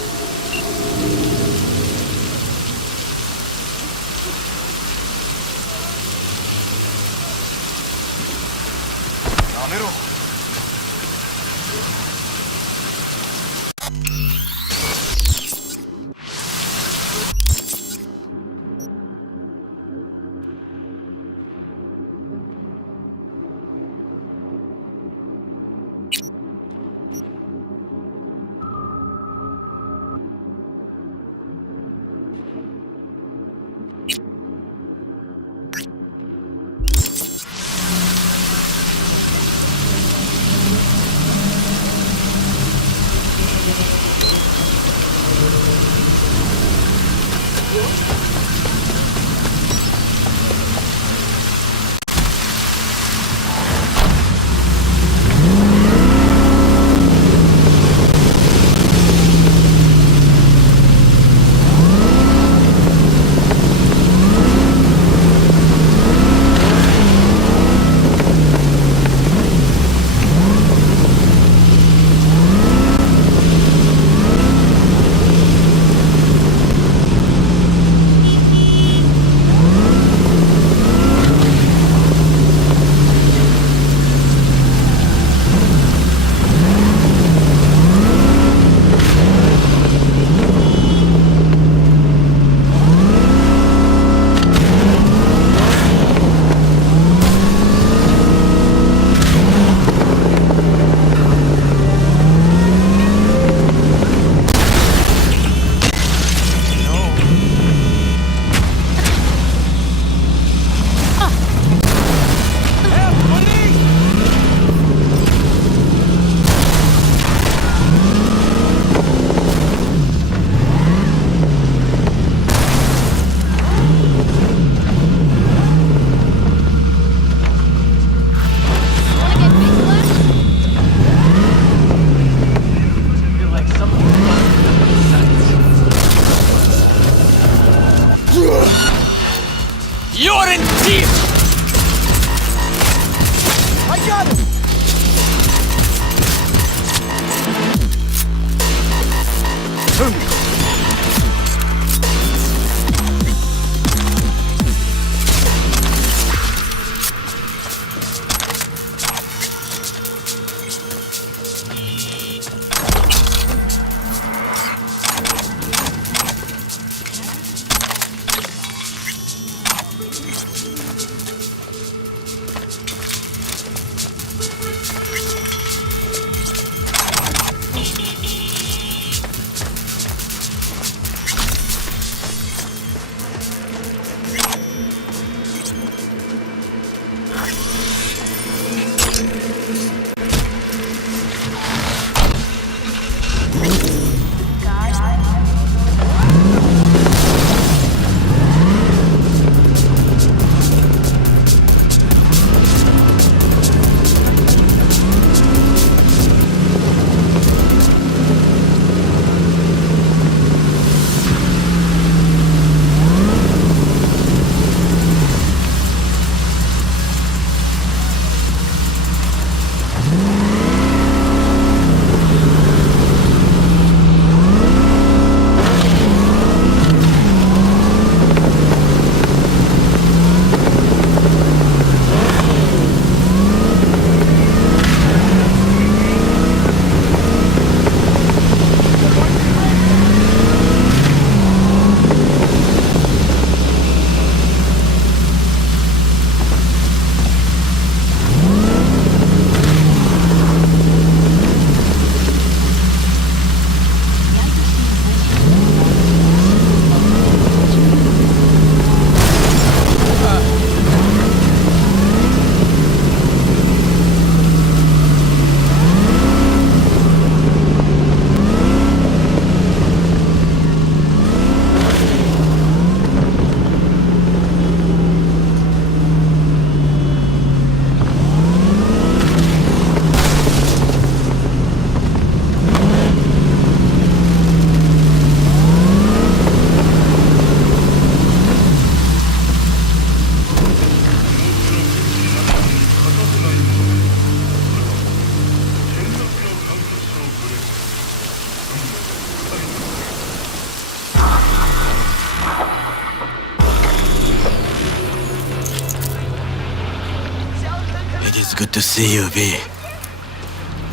It's good to see you, V.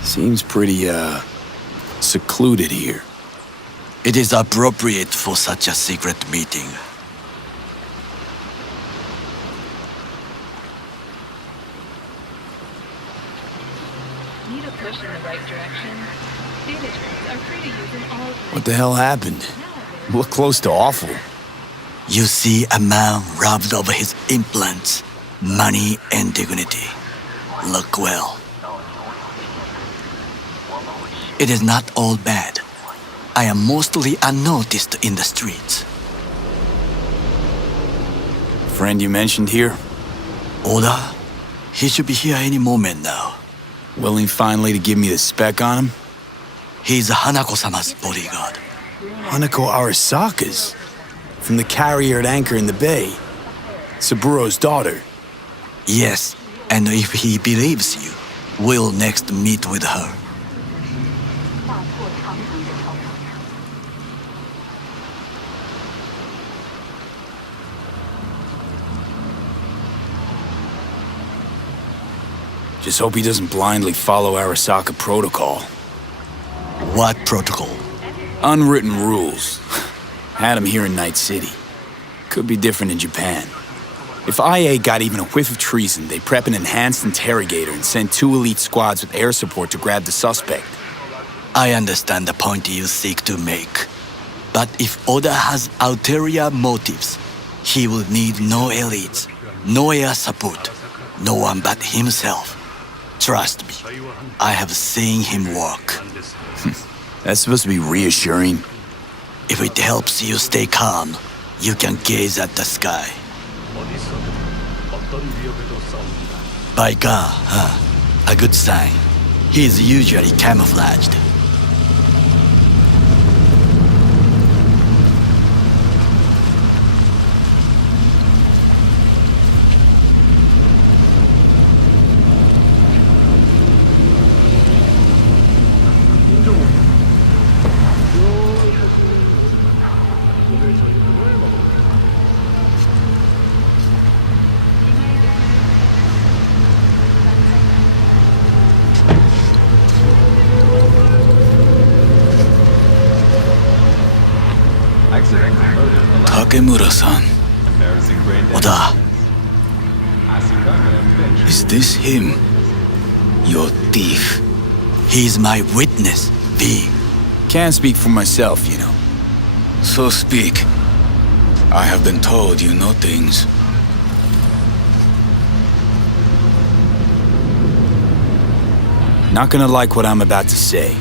Seems pretty, secluded here. It is appropriate for such a secret meeting. Need a push in the right direction? Data trains are free to use in all... What the hell happened? Look close to awful. You see a man robbed of his implants, money and dignity. Look well. It is not all bad. I am mostly unnoticed in the streets. Friend you mentioned here? Oda? He should be here any moment now. Willing finally to give me the spec on him? He's Hanako-sama's bodyguard. Hanako Arasaka's? From the carrier at anchor in the bay. Saburo's daughter. Yes, and if he believes you, we'll next meet with her. Just hope he doesn't blindly follow Arasaka protocol. What protocol? Unwritten rules. Had him here in Night City. Could be different in Japan. If IA got even a whiff of treason, they'd prep an enhanced interrogator and send 2 elite squads with air support to grab the suspect. I understand the point you seek to make. But if Oda has ulterior motives, he will need no elites, no air support, no one but himself. Trust me, I have seen him work. That's supposed to be reassuring. If it helps you stay calm, you can gaze at the sky. Biker, huh? A good sign. He is usually camouflaged. Takemura-san. Oda. Is this him? Your thief? He's my witness, V. Can't speak for myself, you know. So speak. I have been told you know things. Not gonna like what I'm about to say.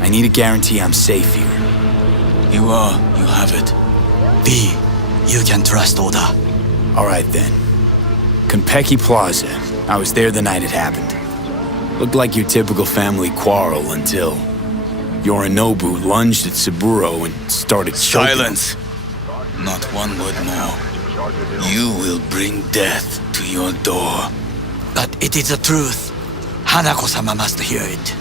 I need a guarantee I'm safe here. You have it. V, you can trust Oda. All right then. Konpeki Plaza. I was there the night it happened. Looked like your typical family quarrel until Yorinobu lunged at Saburo and started choking. Silence! Not one word more. You will bring death to your door. But it is the truth. Hanako-sama must hear it.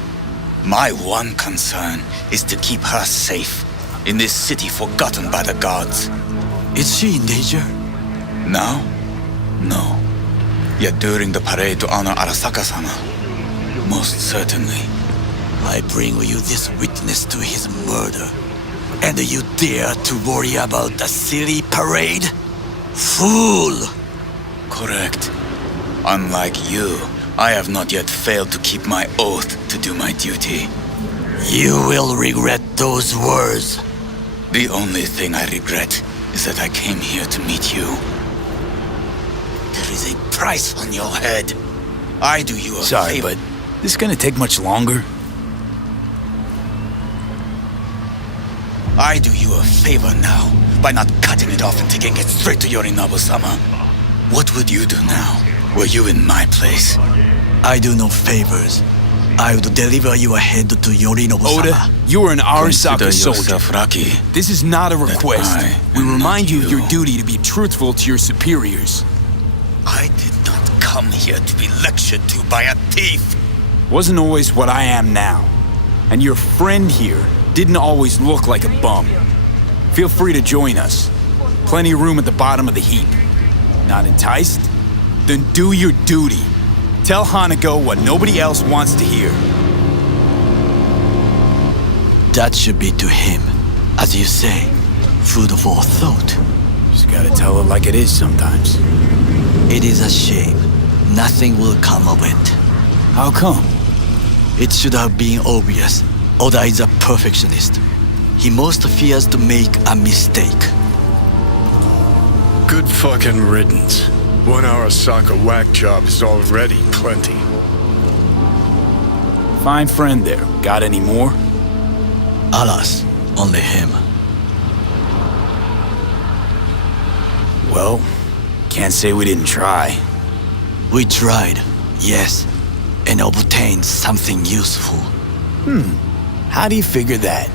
My one concern is to keep her safe in this city forgotten by the gods. Is she in danger? Now? No. Yet during the parade to honor Arasaka-sama, most certainly. I bring you this witness to his murder. And you dare to worry about the silly parade? Fool! Correct. Unlike you, I have not yet failed to keep my oath to do my duty. You will regret those words. The only thing I regret is that I came here to meet you. There is a price on your head. I do you a favor. But this gonna take much longer? I do you a favor now by not cutting it off and taking it straight to Yorinobu-sama. What would you do now, were you in my place? I do no favors. I would deliver your head to Yorinobu-sama. Oda, you are an Arasaka soldier. Lucky. This is not a request. We remind you of your duty to be truthful to your superiors. I did not come here to be lectured to by a thief. Wasn't always what I am now. And your friend here didn't always look like a bum. Feel free to join us. Plenty of room at the bottom of the heap. Not enticed? Then do your duty. Tell Hanako what nobody else wants to hear. That should be to him, as you say, food for thought. Just gotta tell it like it is sometimes. It is a shame. Nothing will come of it. How come? It should have been obvious. Oda is a perfectionist. He most fears to make a mistake. Good fucking riddance. 1 Arasaka whack job is already plenty. Fine friend there. Got any more? Alas, only him. Well, can't say we didn't try. We tried, yes, and obtained something useful. How do you figure that?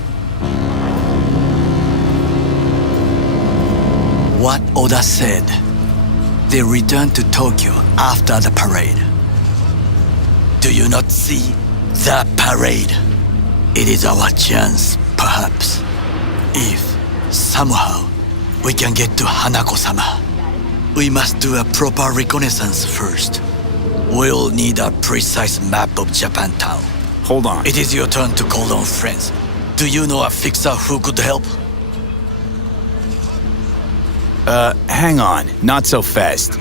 What Oda said. They returned to Tokyo after the parade. Do you not see the parade? It is our chance, perhaps. If, somehow, we can get to Hanako-sama. We must do a proper reconnaissance first. We'll need a precise map of Japantown. Hold on. It is your turn to call on friends. Do you know a fixer who could help? Hang on. Not so fast.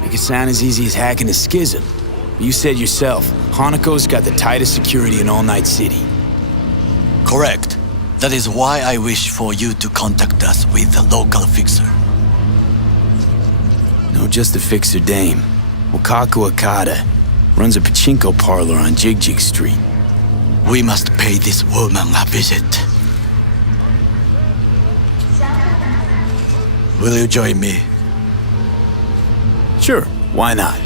Make it sound as easy as hacking a schism. You said yourself, Hanako's got the tightest security in All Night City. Correct. That is why I wish for you to contact us with the local fixer. No, just a fixer dame. Wakaku Akata. Runs a pachinko parlor on Jig Street. We must pay this woman a visit. Will you join me? Sure, why not?